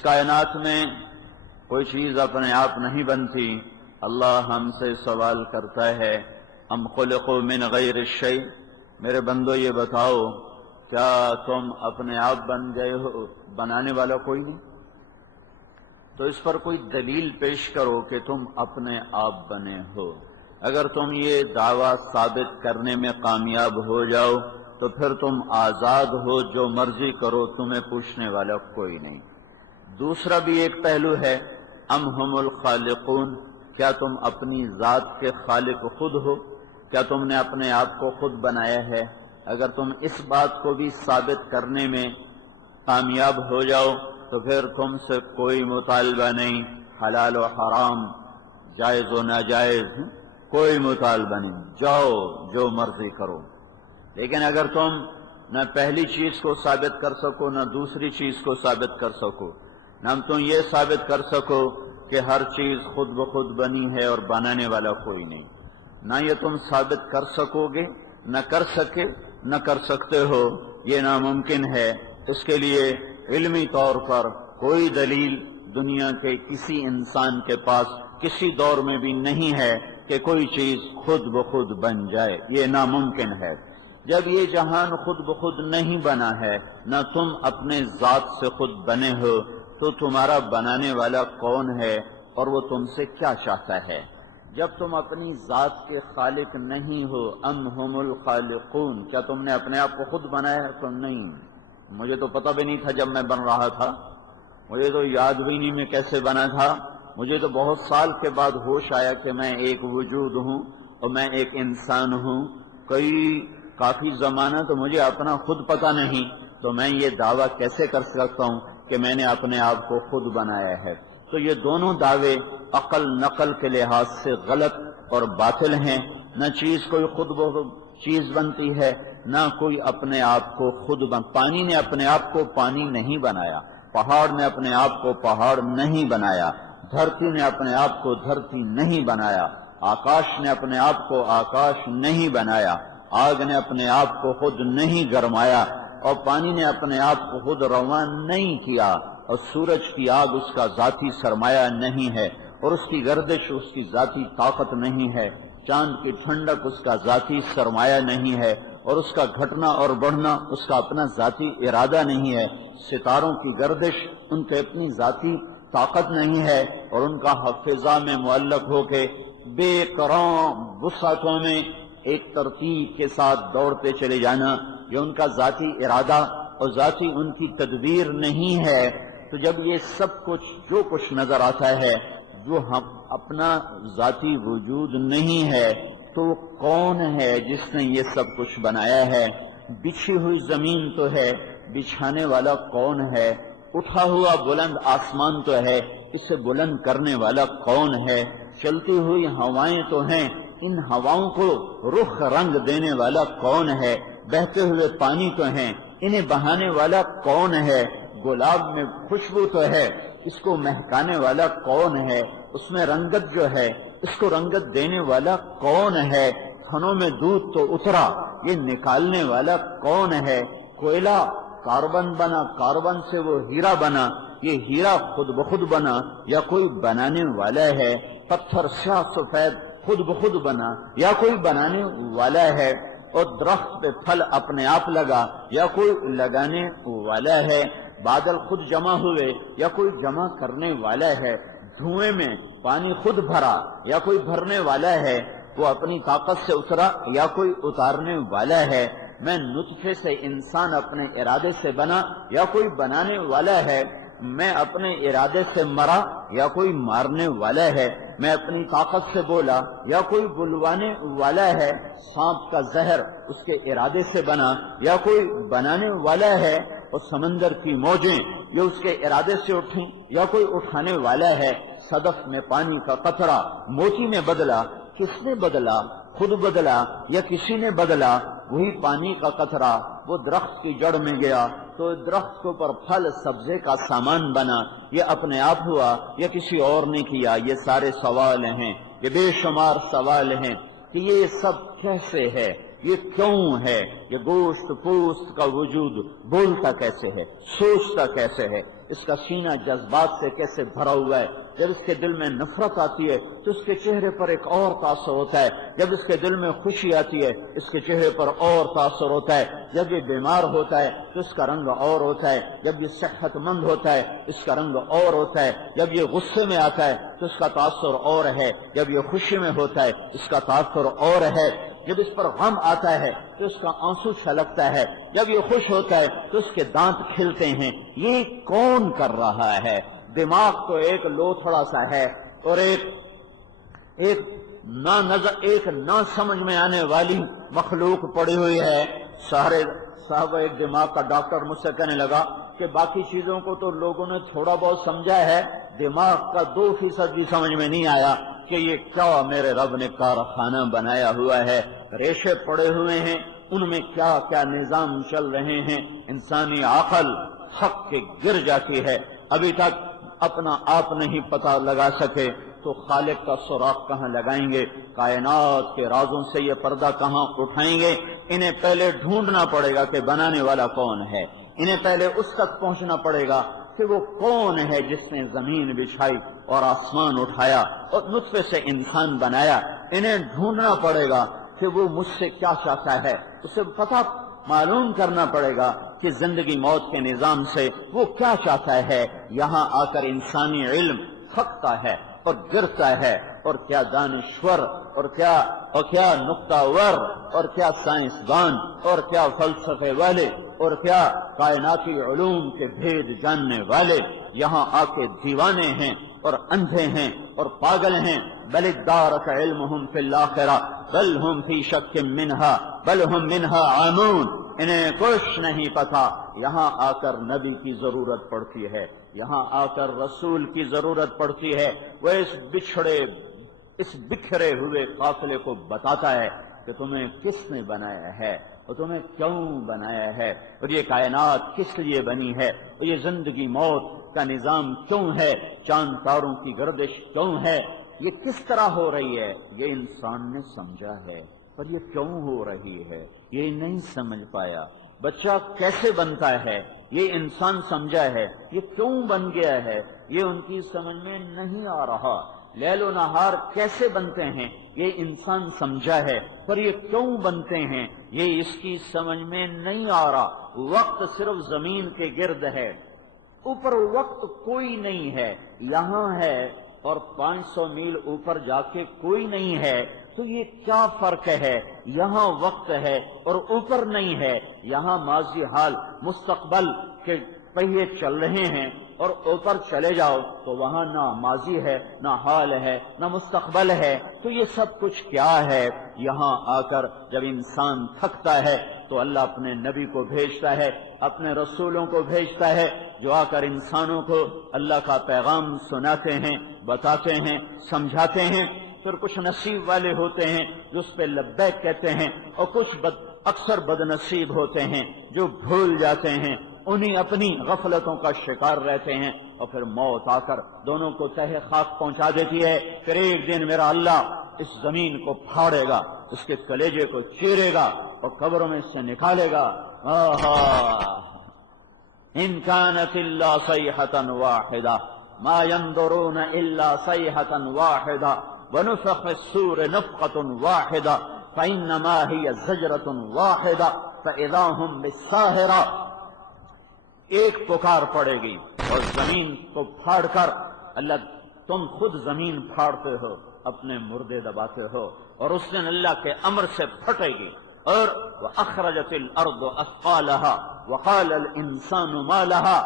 کائنات میں کوئی چیز اپنے آپ نہیں بنتی. اللہ ہم سے سوال کرتا ہے ام خلقوا من غیر الشیء، میرے بندو یہ بتاؤ کیا تم اپنے آپ بن گئے ہو، بنانے والا کوئی نہیں؟ تو اس پر کوئی دلیل پیش کرو کہ تم اپنے آپ بنے ہو. اگر تم یہ دعویٰ ثابت کرنے میں کامیاب ہو جاؤ تو پھر تم آزاد ہو، جو مرضی کرو، تمہیں پوچھنے والا کوئی نہیں. دوسرا بھی ایک پہلو ہے، ام ہم الخالقون، کیا تم اپنی ذات کے خالق خود ہو؟ کیا تم نے اپنے آپ کو خود بنایا ہے؟ اگر تم اس بات کو بھی ثابت کرنے میں کامیاب ہو جاؤ تو پھر تم سے کوئی مطالبہ نہیں، حلال و حرام، جائز و ناجائز، کوئی مطالبہ نہیں، جاؤ جو مرضی کرو. لیکن اگر تم نہ پہلی چیز کو ثابت کر سکو نہ دوسری چیز کو ثابت کر سکو، نہ تم یہ ثابت کر سکو کہ ہر چیز خود بخود بنی ہے اور بنانے والا کوئی نہیں، نہ یہ تم ثابت کر سکو گے، نہ کر سکے نہ کر سکتے ہو، یہ ناممکن ہے. اس کے لیے علمی طور پر کوئی دلیل دنیا کے کسی انسان کے پاس کسی دور میں بھی نہیں ہے کہ کوئی چیز خود بخود بن جائے، یہ ناممکن ہے. جب یہ جہان خود بخود نہیں بنا ہے، نہ تم اپنے ذات سے خود بنے ہو، تو تمہارا بنانے والا کون ہے اور وہ تم سے کیا چاہتا ہے؟ جب تم اپنی ذات کے خالق نہیں ہو، ام ہم الخالقون، کیا تم نے اپنے آپ کو خود بنایا ہے؟ تو نہیں. مجھے تو پتہ بھی نہیں تھا جب میں بن رہا تھا، مجھے تو یاد بھی نہیں میں کیسے بنا تھا. مجھے تو بہت سال کے بعد ہوش آیا کہ میں ایک وجود ہوں اور میں ایک انسان ہوں. کافی زمانہ تو مجھے اپنا خود پتہ نہیں، تو میں یہ دعویٰ کیسے کر سکتا ہوں کہ میں نے اپنے آپ کو خود بنایا ہے؟ تو یہ دونوں دعوے عقل نقل کے لحاظ سے غلط اور باطل ہیں. نہ چیز کوئی خود چیز بنتی ہے، نہ کوئی اپنے آپ کو خود پانی نے اپنے آپ کو پانی نہیں بنایا، پہاڑ نے اپنے آپ کو پہاڑ نہیں بنایا، دھرتی نے اپنے آپ کو دھرتی نہیں بنایا، آکاش نے اپنے آپ کو آکاش نہیں بنایا، آگ نے اپنے آپ کو خود نہیں گرمایا، اور پانی نے اپنے آپ کو خود روان نہیں کیا، اور سورج کی آگ اس کا ذاتی سرمایہ نہیں ہے، اور اس کی گردش اس کی ذاتی طاقت نہیں ہے، چاند کی ٹھنڈک اس کا ذاتی سرمایہ نہیں ہے، اور اس کا گھٹنا اور بڑھنا اس کا اپنا ذاتی ارادہ نہیں ہے، ستاروں کی گردش ان کے اپنی ذاتی طاقت نہیں ہے، اور ان کا فضا میں معلق ہو کے بے کرام وسعتوں میں ایک ترتیب کے ساتھ دوڑتے چلے جانا، یہ ان کا ذاتی ارادہ اور ذاتی ان کی تدبیر نہیں ہے. تو جب یہ سب کچھ جو کچھ نظر آتا ہے جو ہم اپنا ذاتی وجود نہیں ہے، تو کون ہے جس نے یہ سب کچھ بنایا ہے؟ بچھی ہوئی زمین تو ہے، بچھانے والا کون ہے؟ اٹھا ہوا بلند آسمان تو ہے، اسے بلند کرنے والا کون ہے؟ چلتی ہوئی ہوائیں تو ہیں، ان ہواؤں کو رخ رنگ دینے والا کون ہے؟ بہتے ہوئے پانی تو ہیں، انہیں بہانے والا کون ہے؟ گلاب میں خوشبو تو ہے، اس کو مہکانے والا کون ہے؟ اس میں رنگت جو ہے، اس کو رنگت دینے والا کون ہے؟ تھنوں میں دودھ تو اترا، یہ نکالنے والا کون ہے؟ کوئلہ کاربن بنا، کاربن سے وہ ہیرا بنا، یہ ہیرا خود بخود بنا یا کوئی بنانے والا ہے؟ پتھر سیاہ سفید خود بخود بنا یا کوئی بنانے والا ہے؟ اور درخت پہ پھل اپنے آپ لگا یا کوئی لگانے والا ہے؟ بادل خود جمع ہوئے یا کوئی جمع کرنے والا ہے؟ دھوئیں میں پانی خود بھرا یا کوئی بھرنے والا ہے؟ وہ اپنی طاقت سے اترا یا کوئی اتارنے والا ہے؟ میں نطفے سے انسان اپنے ارادے سے بنا یا کوئی بنانے والا ہے؟ میں اپنے ارادے سے مرا یا کوئی مارنے والا ہے؟ میں اپنی طاقت سے بولا یا کوئی بلوانے والا ہے؟ سانپ کا زہر اس کے ارادے سے بنا یا کوئی بنانے والا ہے؟ اور سمندر کی موجیں یہ اس کے ارادے سے اٹھیں یا کوئی اٹھانے والا ہے؟ صدف میں پانی کا قطرہ موتی میں بدلا، کس نے بدلا؟ خود بدلا یا کسی نے بدلا؟ وہی پانی کا قطرہ وہ درخت کی جڑ میں گیا تو درخت کے اوپر پھل سبزے کا سامان بنا، یہ اپنے آپ ہوا یا کسی اور نے کیا؟ یہ سارے سوال ہیں، یہ بے شمار سوال ہیں کہ یہ سب کیسے ہے، یہ کیوں ہے، یہ گوشت پوست کا وجود بولتا کیسے ہے، سوچتا کیسے ہے، اس کا سینہ جذبات سے کیسے بھرا ہوا ہے. جب اس کے دل میں نفرت آتی ہے تو اس کے چہرے پر ایک اور تاثر ہوتا ہے. جب اس کے دل میں خوشی آتی ہے اس کے چہرے پر اور تاثر ہوتا ہے. جب یہ بیمار ہوتا ہے تو اس کا رنگ اور ہوتا ہے. جب یہ صحت مند ہوتا ہے اس کا رنگ اور ہوتا ہے. جب یہ غصے میں آتا ہے تو اس کا تاثر اور ہے. جب یہ خوشی میں ہوتا ہے اس کا تاثر اور ہے. جب اس پر غم آتا ہے تو اس کا آنسو چھلکتا ہے. جب یہ خوش ہوتا ہے تو اس کے دانت کھلتے ہیں. یہ کون کر رہا ہے؟ دماغ تو ایک لوتھڑا سا ہے اور ایک نہ سمجھ میں آنے والی مخلوق پڑی ہوئی ہے. صاحب ایک دماغ کا ڈاکٹر مجھ سے کہنے لگا کہ باقی چیزوں کو تو لوگوں نے تھوڑا بہت سمجھا ہے, دماغ کا 2% بھی سمجھ میں نہیں آیا کہ یہ کیا میرے رب نے کارخانہ بنایا ہوا ہے. ریشے پڑے ہوئے ہیں, ان میں کیا کیا نظام چل رہے ہیں. انسانی عقل حق کے گر جاتی ہے. ابھی تک اپنا آپ نہیں پتہ لگا سکے تو خالق کا سراغ کہاں لگائیں گے؟ کائنات کے رازوں سے یہ پردہ کہاں اٹھائیں گے؟ انہیں پہلے ڈھونڈنا پڑے گا کہ بنانے والا کون ہے. انہیں پہلے اس تک پہنچنا پڑے گا کہ وہ کون ہے جس نے زمین بچھائی اور آسمان اٹھایا اور نطفے سے انسان بنایا. انہیں ڈھونڈنا پڑے گا کہ وہ مجھ سے کیا چاہتا ہے. اسے پتہ معلوم کرنا پڑے گا کہ زندگی موت کے نظام سے وہ کیا چاہتا ہے. یہاں آ کر انسانی علم تھکتا ہے اور گرتا ہے, اور کیا دانشور اور کیا نقطہ ور اور کیا سائنسدان اور کیا فلسفے والے اور کیا کائناتی علوم کے بھید جاننے والے یہاں آ کے دیوانے ہیں اور اندھے ہیں اور پاگل ہیں. بل ادارک علمہم فی الآخرہ بل ہم فی شک منہا بل ہم منہا عامون. انہیں کچھ نہیں پتا. یہاں آ کر نبی کی ضرورت پڑتی ہے, یہاں آ کر رسول کی ضرورت پڑتی ہے. وہ اس بکھرے ہوئے قافلے کو بتاتا ہے کہ تمہیں کس نے بنایا ہے اور تمہیں کیوں بنایا ہے, اور یہ کائنات کس لیے بنی ہے, اور یہ زندگی موت کا نظام کیوں ہے, چاند تاروں کی گردش کیوں ہے, یہ کس طرح ہو رہی ہے. یہ انسان نے سمجھا ہے, پر یہ کیوں ہو رہی ہے یہ نہیں سمجھ پایا. بچہ کیسے بنتا ہے یہ انسان سمجھا ہے, یہ کیوں بن گیا ہے یہ ان کی سمجھ میں نہیں آ رہا. لیل و نہار کیسے بنتے ہیں یہ انسان سمجھا ہے, پر یہ کیوں بنتے ہیں یہ اس کی سمجھ میں نہیں آ رہا. وقت صرف زمین کے گرد ہے, اوپر وقت کوئی نہیں ہے. یہاں ہے اور 500 میل اوپر جا کے کوئی نہیں ہے, تو یہ کیا فرق ہے؟ یہاں وقت ہے اور اوپر نہیں ہے. یہاں ماضی حال مستقبل کے پہیے چل رہے ہیں, اور اوپر چلے جاؤ تو وہاں نہ ماضی ہے نہ حال ہے نہ مستقبل ہے. تو یہ سب کچھ کیا ہے؟ یہاں آ کر جب انسان تھکتا ہے تو اللہ اپنے نبی کو بھیجتا ہے, اپنے رسولوں کو بھیجتا ہے, جو آ کر انسانوں کو اللہ کا پیغام سناتے ہیں, بتاتے ہیں, سمجھاتے ہیں. پھر کچھ نصیب والے ہوتے ہیں جو اس پہ لبیک کہتے ہیں, اور کچھ اکثر بد نصیب ہوتے ہیں جو بھول جاتے ہیں, انہی اپنی غفلتوں کا شکار رہتے ہیں, اور پھر موت آ کر دونوں کو تہہ خاک پہنچا دیتی ہے. پھر ایک دن میرا اللہ اس زمین کو پھاڑے گا, اس کے کلیجے کو چیرے گا اور قبروں میں سے نکالے گا. ان کانت الا صیحۃ واحدہ ما ينظرون الا صیحۃ واحدہ ونفخ الصور نفخۃ واحدہ فانما هي زجرۃ واحدہ فاذا هم بالساہرہ. ایک پکار پڑے گی اور زمین کو پھاڑ کر, اللہ تم خود زمین پھاڑتے ہو, اپنے مردے دباتے ہو, اور اس دن اللہ کے امر سے پھٹے گی. اور وَأَخْرَجَتِ الْأَرْضُ أَثْقَالَهَا وَقَالَ الْإِنسَانُ مَا لَهَا,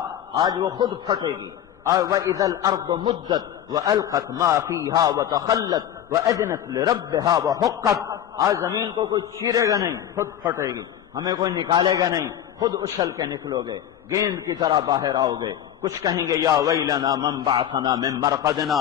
آج وہ خود پھٹے گی. اور وَإِذَا الْأَرْضُ مُدَّتْ وَأَلْقَتْ مَا فِيهَا وَتَخَلَّتْ وَأَذْنَتْ لِرَبِّهَا وَحُقَّتْ. آج زمین کو کوئی چیرے گا نہیں, خود پھٹے گی. ہمیں کوئی نکالے گا نہیں, خود اچھل کے نکلو گے, گیند کی طرح باہر آؤ گے. کچھ کہیں گے یا ویلنا من بعثنا من مرقدنا,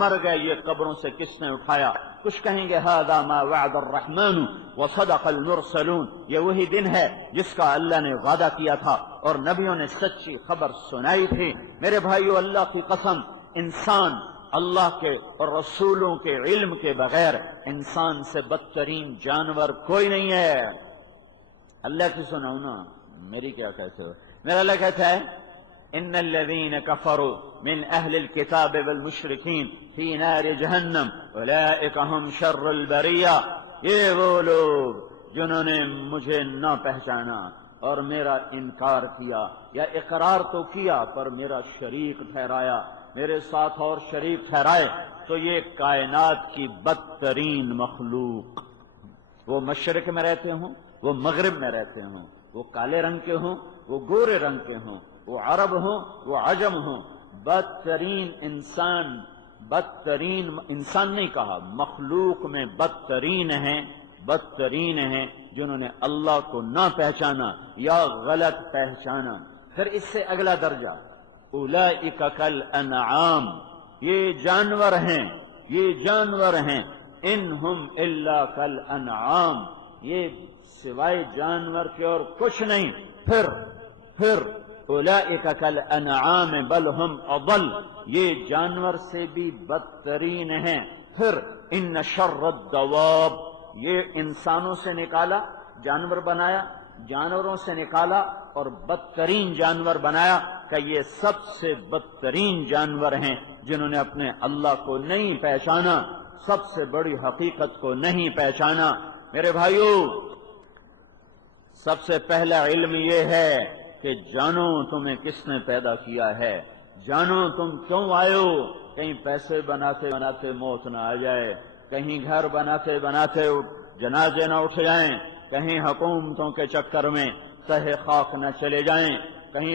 مر گئے یہ قبروں سے کس نے اٹھایا. کچھ کہیں گے ھذا ما وعد الرحمن وصدق المرسلون, یہ وہی دن ہے جس کا اللہ نے وعدہ کیا تھا اور نبیوں نے سچی خبر سنائی تھی. میرے بھائیو, اللہ کی قسم, انسان اللہ کے اور رسولوں کے علم کے بغیر انسان سے بدترین جانور کوئی نہیں ہے. اللہ کی سناؤ نا, میری کیا کہتے ہو؟ میرا اللہ کہتا ہے ان الذين كفروا من اهل الكتاب والمشركين في نار جہنم اولئک هم شر البریہ، یہ وہ لوگ جنہوں نے مجھے نہ پہچانا اور میرا انکار کیا، یا اقرار تو کیا پر میرا شریک ٹھہرایا، میرے ساتھ اور شریک ٹھہرائے، تو یہ کائنات کی بدترین مخلوق، وہ مشرق میں رہتے ہوں، وہ مغرب میں رہتے ہوں، وہ کالے رنگ کے ہوں، وہ گورے رنگ کے ہوں، وہ عرب ہوں، وہ عجم ہوں، بدترین انسان نہیں کہا، مخلوق میں بدترین ہیں جنہوں نے اللہ کو نہ پہچانا یا غلط پہچانا۔ پھر اس سے اگلا درجہ، اولئک کالانعام، یہ جانور ہیں، انہم الا کالانعام، یہ سوائے جانور کے اور کچھ نہیں۔ پھر اولئک کالانعام بل ہم اضل، یہ جانور سے بھی بدترین ہیں۔ پھر ان شر الدواب، یہ انسانوں سے نکالا جانور بنایا، جانوروں سے نکالا اور بدترین جانور بنایا کہ یہ سب سے بدترین جانور ہیں جنہوں نے اپنے اللہ کو نہیں پہچانا، سب سے بڑی حقیقت کو نہیں پہچانا۔ میرے بھائیو، سب سے پہلا علم یہ ہے کہ جانو تمہیں کس نے پیدا کیا ہے، جانو تم کیوں آئے ہو۔ کہیں پیسے بناتے بناتے موت نہ آ جائے، کہیں گھر بناتے بناتے جنازے نہ اٹھ جائیں، کہیں حکومتوں کے چکر میں تہہ خاک نہ چلے جائیں، کہیں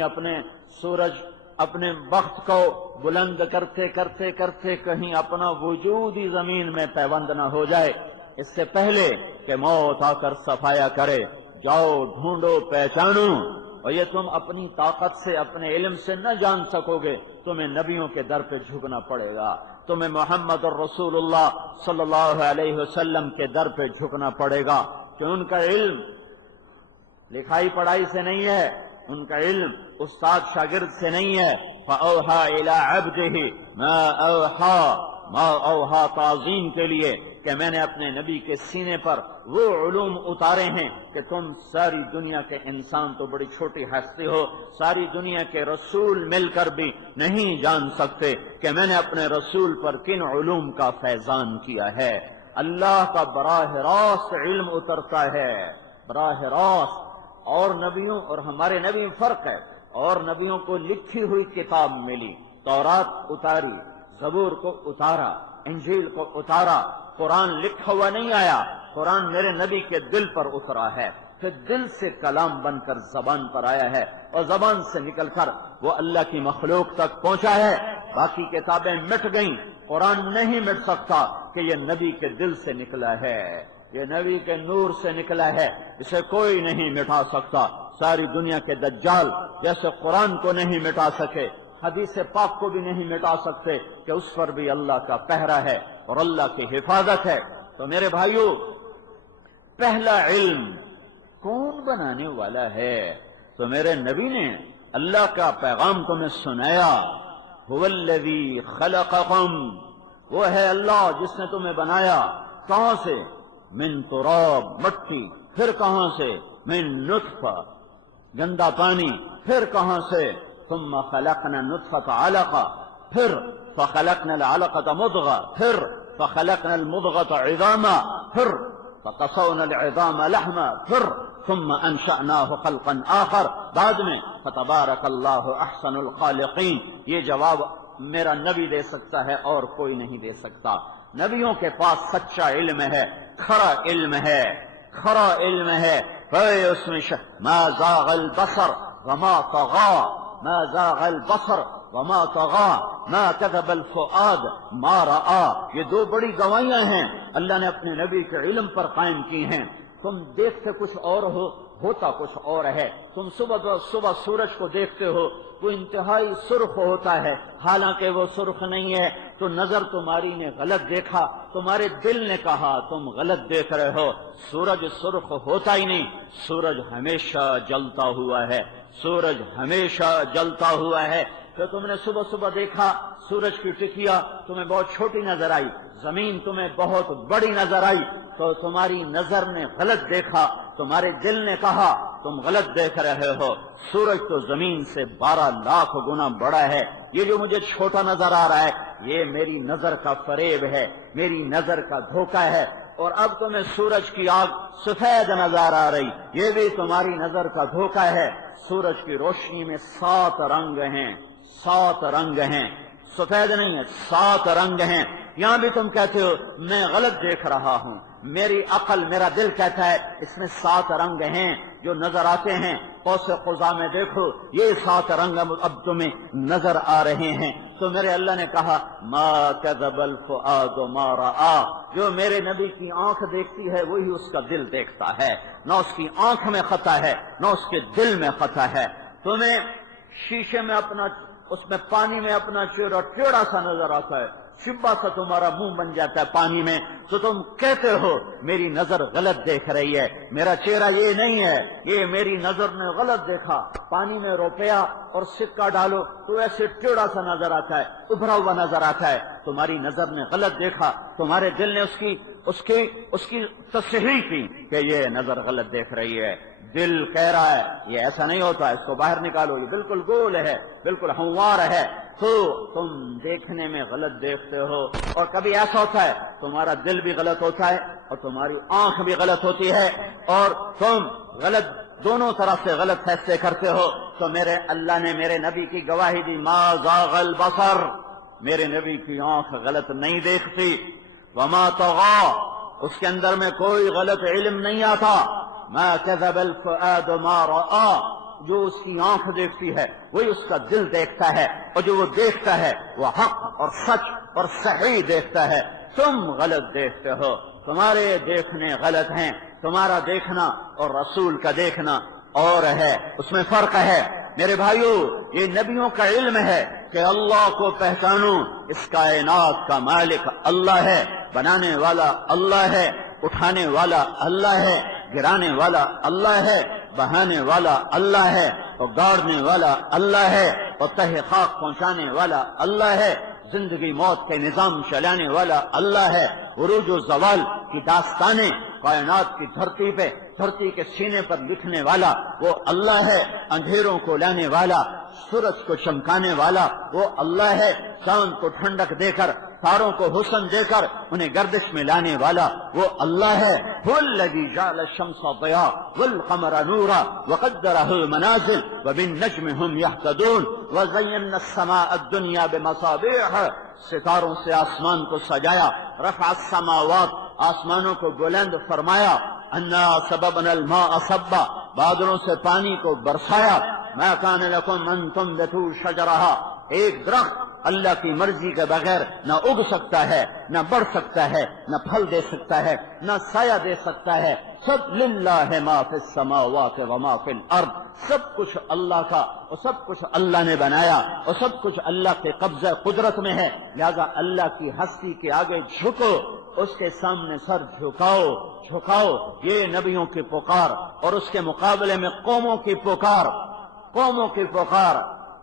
اپنے وقت کو بلند کرتے کرتے کرتے کہیں اپنا وجود ہی زمین میں پیوند نہ ہو جائے۔ اس سے پہلے کہ موت آ کر صفایا کرے، جاؤ ڈھونڈو پہچانو، اور یہ تم اپنی طاقت سے اپنے علم سے نہ جان سکو گے، تمہیں نبیوں کے در پہ جھکنا پڑے گا، تمہیں محمد الرسول اللہ صلی اللہ علیہ وسلم کے در پہ جھکنا پڑے گا، کہ ان کا علم لکھائی پڑھائی سے نہیں ہے، ان کا علم استاد شاگرد سے نہیں ہے۔ فَأَوْحَى إِلَىٰ عَبْدِهِ مَا أَوْحَى تعظیم کے لیے کہ میں نے اپنے نبی کے سینے پر وہ علوم اتارے ہیں کہ تم ساری دنیا کے انسان تو بڑی چھوٹی ہستی ہو، ساری دنیا کے رسول مل کر بھی نہیں جان سکتے کہ میں نے اپنے رسول پر کن علوم کا فیضان کیا ہے۔ اللہ کا براہ راست علم اترتا ہے، براہ راست، اور نبیوں اور ہمارے نبی میں فرق ہے، اور نبیوں کو لکھی ہوئی کتاب ملی، تورات اتاری، زبور کو اتارا، انجیل کو اتارا، قرآن لکھا ہوا نہیں آیا، قرآن میرے نبی کے دل پر اترا ہے، پھر دل سے کلام بن کر زبان پر آیا ہے، اور زبان سے نکل کر وہ اللہ کی مخلوق تک پہنچا ہے۔ باقی کتابیں مٹ گئیں، قرآن نہیں مٹ سکتا کہ یہ نبی کے دل سے نکلا ہے، یہ نبی کے نور سے نکلا ہے، اسے کوئی نہیں مٹا سکتا۔ ساری دنیا کے دجال جیسے قرآن کو نہیں مٹا سکے، حدیث پاک کو بھی نہیں مٹا سکتے، کہ اس پر بھی اللہ کا پہرا ہے اور اللہ کی حفاظت ہے۔ تو میرے بھائیو، پہلا علم کون بنانے والا ہے؟ تو میرے نبی نے اللہ کا پیغام تمہیں سنایا، هو الذی خلقکم، وہ ہے اللہ جس نے تمہیں بنایا، کہاں سے؟ من تراب، مٹی، پھر کہاں سے؟ من نطفہ، گندا پانی، پھر کہاں سے؟ ثم خلقنا النطفة علقة، پھر فخلقنا العلقة مضغة، پھر فخلقنا المضغة عظاما، پھر فقصونا العظام لحما، پھر ثم انشأناه خلقا آخر، بعد میں فتبارک اللہ احسن الخالقین۔ یہ جواب میرا نبی دے سکتا ہے اور کوئی نہیں دے سکتا۔ نبیوں کے پاس سچا علم ہے، کھرا علم ہے، کھرا علم ہے۔ اس میں ما زاغ البصر وما طغى، ما زاغ البصر وما طغى، ما كذب الفؤاد ما رأى۔ یہ دو بڑی گواہیاں ہیں اللہ نے اپنے نبی کے علم پر قائم کی ہیں۔ تم دیکھتے کچھ اور ہو، ہوتا کچھ اور ہے۔ تم صبح سورج کو دیکھتے ہو، وہ انتہائی سرخ ہوتا ہے، حالانکہ وہ سرخ نہیں ہے، تو نظر تمہاری نے غلط دیکھا، تمہارے دل نے کہا تم غلط دیکھ رہے ہو۔ سورج سرخ ہوتا ہی نہیں، سورج ہمیشہ جلتا ہوا ہے، سورج ہمیشہ جلتا ہوا ہے۔ تو تم نے صبح دیکھا سورج کی ٹکیا تمہیں بہت چھوٹی نظر آئی، زمین تمہیں بہت بڑی نظر آئی، تو تمہاری نظر نے غلط دیکھا، تمہارے دل نے کہا تم غلط دیکھ رہے ہو، سورج تو زمین سے 12 لاکھ گنا بڑا ہے، یہ جو مجھے چھوٹا نظر آ رہا ہے یہ میری نظر کا فریب ہے، میری نظر کا دھوکہ ہے، اور اب تمہیں سورج کی آگ سفید نظر آ رہی، یہ بھی تمہاری نظر کا دھوکہ ہے۔ سورج کی روشنی میں 7 رنگ ہیں، 7 رنگ ہیں، سفید نہیں ہے، 7 رنگ ہیں۔ یہاں بھی تم کہتے ہو میں غلط دیکھ رہا ہوں، میری عقل میرا دل کہتا ہے اس میں 7 رنگ ہیں جو نظر آتے ہیں، قوس قزح میں دیکھو یہ 7 رنگ اب تمہیں نظر آ رہے ہیں۔ تو میرے اللہ نے کہا ما کذب الفؤاد ما رأى، جو میرے نبی کی آنکھ دیکھتی ہے وہی اس کا دل دیکھتا ہے، نہ اس کی آنکھ میں خطا ہے نہ اس کے دل میں خطا ہے۔ تمہیں شیشے میں اپنا، اس میں پانی میں اپنا چہرہ ٹیڑھا سا نظر آتا ہے، شبا سا تمہارا منہ بن جاتا ہے پانی میں، تو تم کہتے ہو میری نظر غلط دیکھ رہی ہے، میرا چہرہ یہ نہیں ہے، یہ میری نظر نے غلط دیکھا۔ پانی میں روپیہ اور سکہ ڈالو تو ایسے ٹیڑھا سا نظر آتا ہے، ابھرا ہوا نظر آتا ہے، تمہاری نظر نے غلط دیکھا، تمہارے دل نے اس کی تصحیح کی کہ یہ نظر غلط دیکھ رہی ہے۔ دل کہہ رہا ہے یہ ایسا نہیں ہوتا، اس کو باہر نکالو، یہ بالکل گول ہے، بالکل ہموار ہے، تو تم دیکھنے میں غلط دیکھتے ہو۔ اور کبھی ایسا ہوتا ہے تمہارا دل بھی غلط ہوتا ہے اور تمہاری آنکھ بھی غلط ہوتی ہے، اور تم غلط دونوں طرف سے غلط فیصلے کرتے ہو۔ تو میرے اللہ نے میرے نبی کی گواہی دی، ما زاغ البصر، میرے نبی کی آنکھ غلط نہیں دیکھتی، وما طغى، اس کے اندر میں کوئی غلط علم نہیں آتا، ما كذب الفؤاد ما رأى، جو اس کی آنکھ دیکھتی ہے وہی اس کا دل دیکھتا ہے، اور جو وہ دیکھتا ہے وہ حق اور سچ اور صحیح دیکھتا ہے۔ تم غلط دیکھتے ہو، تمہارے دیکھنے غلط ہیں، تمہارا دیکھنا اور رسول کا دیکھنا اور ہے، اس میں فرق ہے۔ میرے بھائیو، یہ نبیوں کا علم ہے کہ اللہ کو پہچانو، اس کائنات کا مالک اللہ ہے، بنانے والا اللہ ہے، اٹھانے والا اللہ ہے، گرانے والا اللہ ہے، بہانے والا اللہ ہے، اور گاڑنے والا اللہ ہے، اور تہ خاک پہنچانے والا اللہ ہے، زندگی موت کے نظام چلانے والا اللہ ہے، عروج و زوال کی داستانیں کائنات کی دھرتی پہ، دھرتی کے سینے پر لکھنے والا وہ اللہ ہے، اندھیروں کو لانے والا، سورج کو چمکانے والا وہ اللہ ہے، چاند کو ٹھنڈک دے کر، تاروں کو حسن دے کر انہیں گردش میں لانے والا وہ اللہ ہے۔ هو الذی جعل الشمس ضیاء والقمر نورا وقدره منازل وبالنجم هم يهتدون وزینا السماء الدنیا بمصابیح، ستاروں سے آسمان کو سجایا، رفع السماوات، آسمانوں کو بلند فرمایا، انا سببنا الماء صبا، بادلوں سے پانی کو برسایا، ما کان لکم ان تنبتوا شجرها، ایک درخت اللہ کی مرضی کے بغیر نہ اگ سکتا ہے، نہ بڑھ سکتا ہے، نہ پھل دے سکتا ہے، نہ سایہ دے سکتا ہے، سب للہ ما فی السماوات وما فی الارض، سب کچھ اللہ کا اور سب کچھ اللہ نے بنایا اور سب کچھ اللہ کے قبضہ قدرت میں ہے، لہذا اللہ کی ہستی کے آگے جھکو، اس کے سامنے سر جھکاؤ۔ یہ نبیوں کی پکار، اور اس کے مقابلے میں قوموں کی پکار،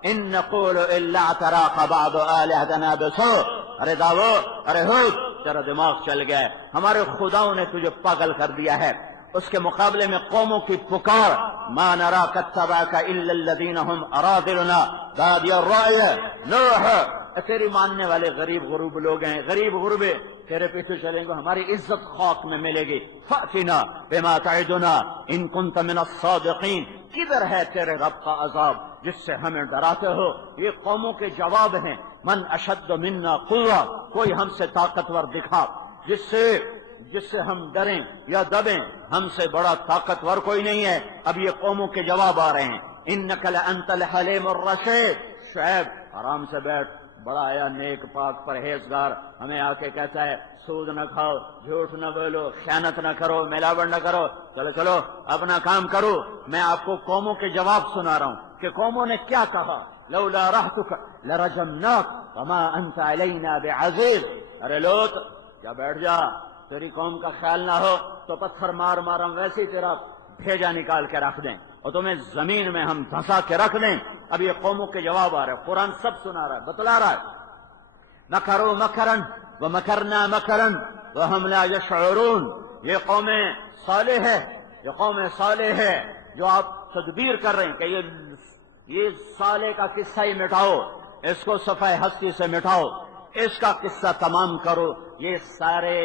ان نقول الا اعتراك بعض الهتنا بسوء، ارے داؤد، ارے ہود، تیرا دماغ چل گیا ہے، ہمارے خداؤں نے تجھے پاگل کر دیا ہے۔ اس کے مقابلے میں قوموں کی پکار، ما نراك اتبعك الا الذين هم اراذلنا بادي الرأي، نوح، تیری ماننے والے غریب غروب لوگ ہیں، غریب غربے تیرے پیچھے چلیں گے، ہماری عزت خاک میں ملے گی۔ فأتنا بما تعدنا ان كنت من الصادقین، کدھر ہے تیرے رب کا عذاب جس سے ہمیں ڈراتے ہو؟ یہ قوموں کے جواب ہیں، من اشد منا قوة، کوئی ہم سے طاقتور دکھا جس سے ہم ڈریں یا دبیں، ہم سے بڑا طاقتور کوئی نہیں ہے۔ اب یہ قوموں کے جواب آ رہے ہیں، انک لانت الحلیم الرشید، شعیب آرام سے بیٹھ، بڑا آیا نیک پاک پرہیزگار، ہمیں آ کے کہتا ہے سود نہ کھاؤ، جھوٹ نہ بولو، خیانت نہ کرو، ملاوٹ نہ کرو، چلو اپنا کام کرو۔ میں آپ کو قوموں کے جواب سنا رہا ہوں کہ قوموں نے کیا کہا، لولا رحتک لرجمناک وما انت علینا بعزیز، ارے لوط کیا بیٹھ جا، تیری قوم کا خیال نہ ہو تو پتھر مار ہم ویسے ہی تیرا بھیجا نکال کے رکھ دیں اور تمہیں زمین میں ہم دھنسا کے رکھ دیں۔ اب یہ قوموں کے جواب آ رہے ہیں، قرآن سب سنا رہا ہے، بتلا رہا ہے، مکروا مکرا ومکرنا مکرا وہم لا یشعرون، یہ قوم صالح ہے، جو آپ تدبیر کر رہے ہیں کہ یہ سالے کا قصہ ہی مٹاؤ، اس کو صفحہ ہستی سے مٹاؤ، اس کا قصہ تمام کرو، یہ سارے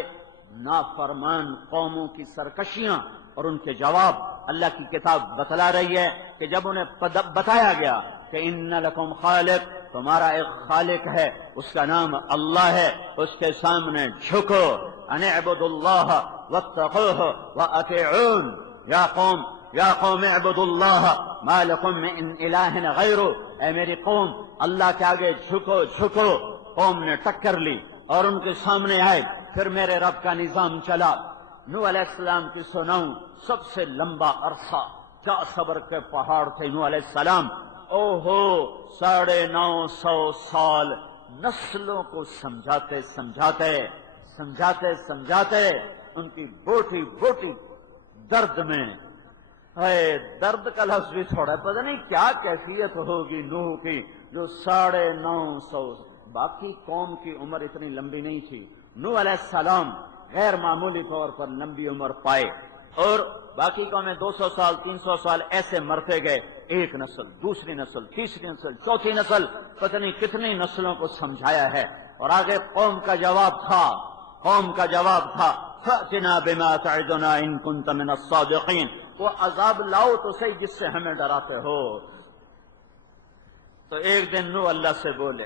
نافرمان قوموں کی سرکشیاں اور ان کے جواب اللہ کی کتاب بتلا رہی ہے کہ جب انہیں بتایا گیا کہ ان لکم خالق، تمہارا ایک خالق ہے، اس کا نام اللہ ہے، اس کے سامنے جھکو، ان اعبدوا اللہ واتقوہ واطیعون، یا قوم اعبدوا اللہ ما لکم من الہ غیرہ، اے میری قوم اللہ کے آگے جھکو جھکو۔ قوم نے ٹکر لی اور ان کے سامنے آئے، پھر میرے رب کا نظام چلا۔ نوح علیہ السلام کی سناؤں، سب سے لمبا عرصہ، کیا صبر کے پہاڑ تھے نوح علیہ السلام۔ او ہو 950 سال نسلوں کو سمجھاتے سمجھاتے ان کی بوٹی بوٹی درد میں، درد کا لفظ بھی تھوڑا، پتہ نہیں کیا کیفیت ہوگی نوح کی، جو 950، باقی قوم کی عمر اتنی لمبی نہیں تھی، نوح علیہ السلام غیر معمولی طور پر لمبی عمر پائے، اور باقی قومیں 200 سال 300 سال ایسے مرتے گئے، ایک نسل، دوسری نسل، تیسری نسل، چوتھی نسل، پتہ نہیں کتنی نسلوں کو سمجھایا ہے۔ اور آگے قوم کا جواب تھا فَأْتِنَا بِمَا تَعِدُنَا إِن كُنتَ مِنَ الصَّادِقِينَ، وہ عذاب لاؤ تو صحیح جس سے ہمیں ڈراتے ہو۔ تو ایک دن نوح اللہ سے بولے،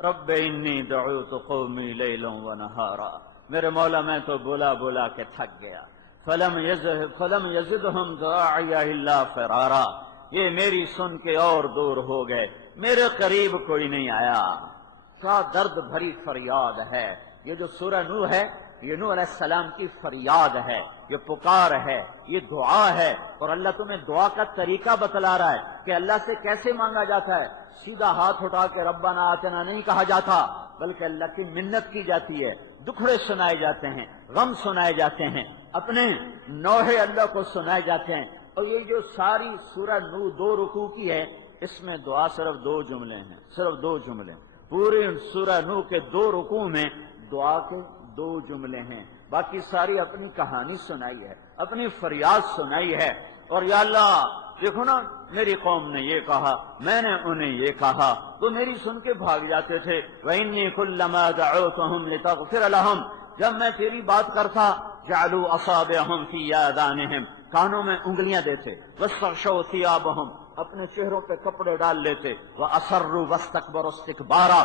رب انی دعوت قومی لیلا ونہارا، میرے مولا میں تو بولا کے تھک گیا، فلم یزدہم دعائی الا فرارا، یہ میری سن کے اور دور ہو گئے، میرے قریب کوئی نہیں آیا۔ کیا درد بھری فریاد ہے یہ جو سورہ نوح ہے، یہ نوح علیہ السلام کی فریاد ہے، یہ پکار ہے، یہ دعا ہے، اور اللہ تمہیں دعا کا طریقہ بتلا رہا ہے کہ اللہ سے کیسے مانگا جاتا ہے۔ سیدھا ہاتھ اٹھا کے ربنا آتنا نہیں کہا جاتا، بلکہ اللہ کی منت کی جاتی ہے، دکھڑے سنائے جاتے ہیں، غم سنائے جاتے ہیں، اپنے نوحے اللہ کو سنائے جاتے ہیں۔ اور یہ جو ساری سورہ نوح 2 رکوع کی ہے، اس میں دعا صرف 2 جملے ہیں، صرف 2 جملے، پوری سورہ نوح کے 2 رکوع میں دعا کے 2 جملے ہیں، باقی ساری اپنی کہانی سنائی ہے، اپنی فریاد سنائی ہے۔ اور یا اللہ دیکھو نا، میری قوم نے یہ کہا، میں نے انہیں یہ کہا، تو میری سن کے بھاگ جاتے تھے۔ وَإِنِّي كُلَّمَا دَعَوْتُهُمْ لِتَغْفِرَ لَهُمْ، جب میں تیری بات کرتا، جعلوا اصابعهم فی آذانهم، کانوں میں انگلیاں دیتے، واستغشوا ثيابهم، اپنے چہروں پہ کپڑے ڈال لیتے، وَأَصَرُّوا وَاسْتَكْبَرُوا اسْتِكْبَارًا،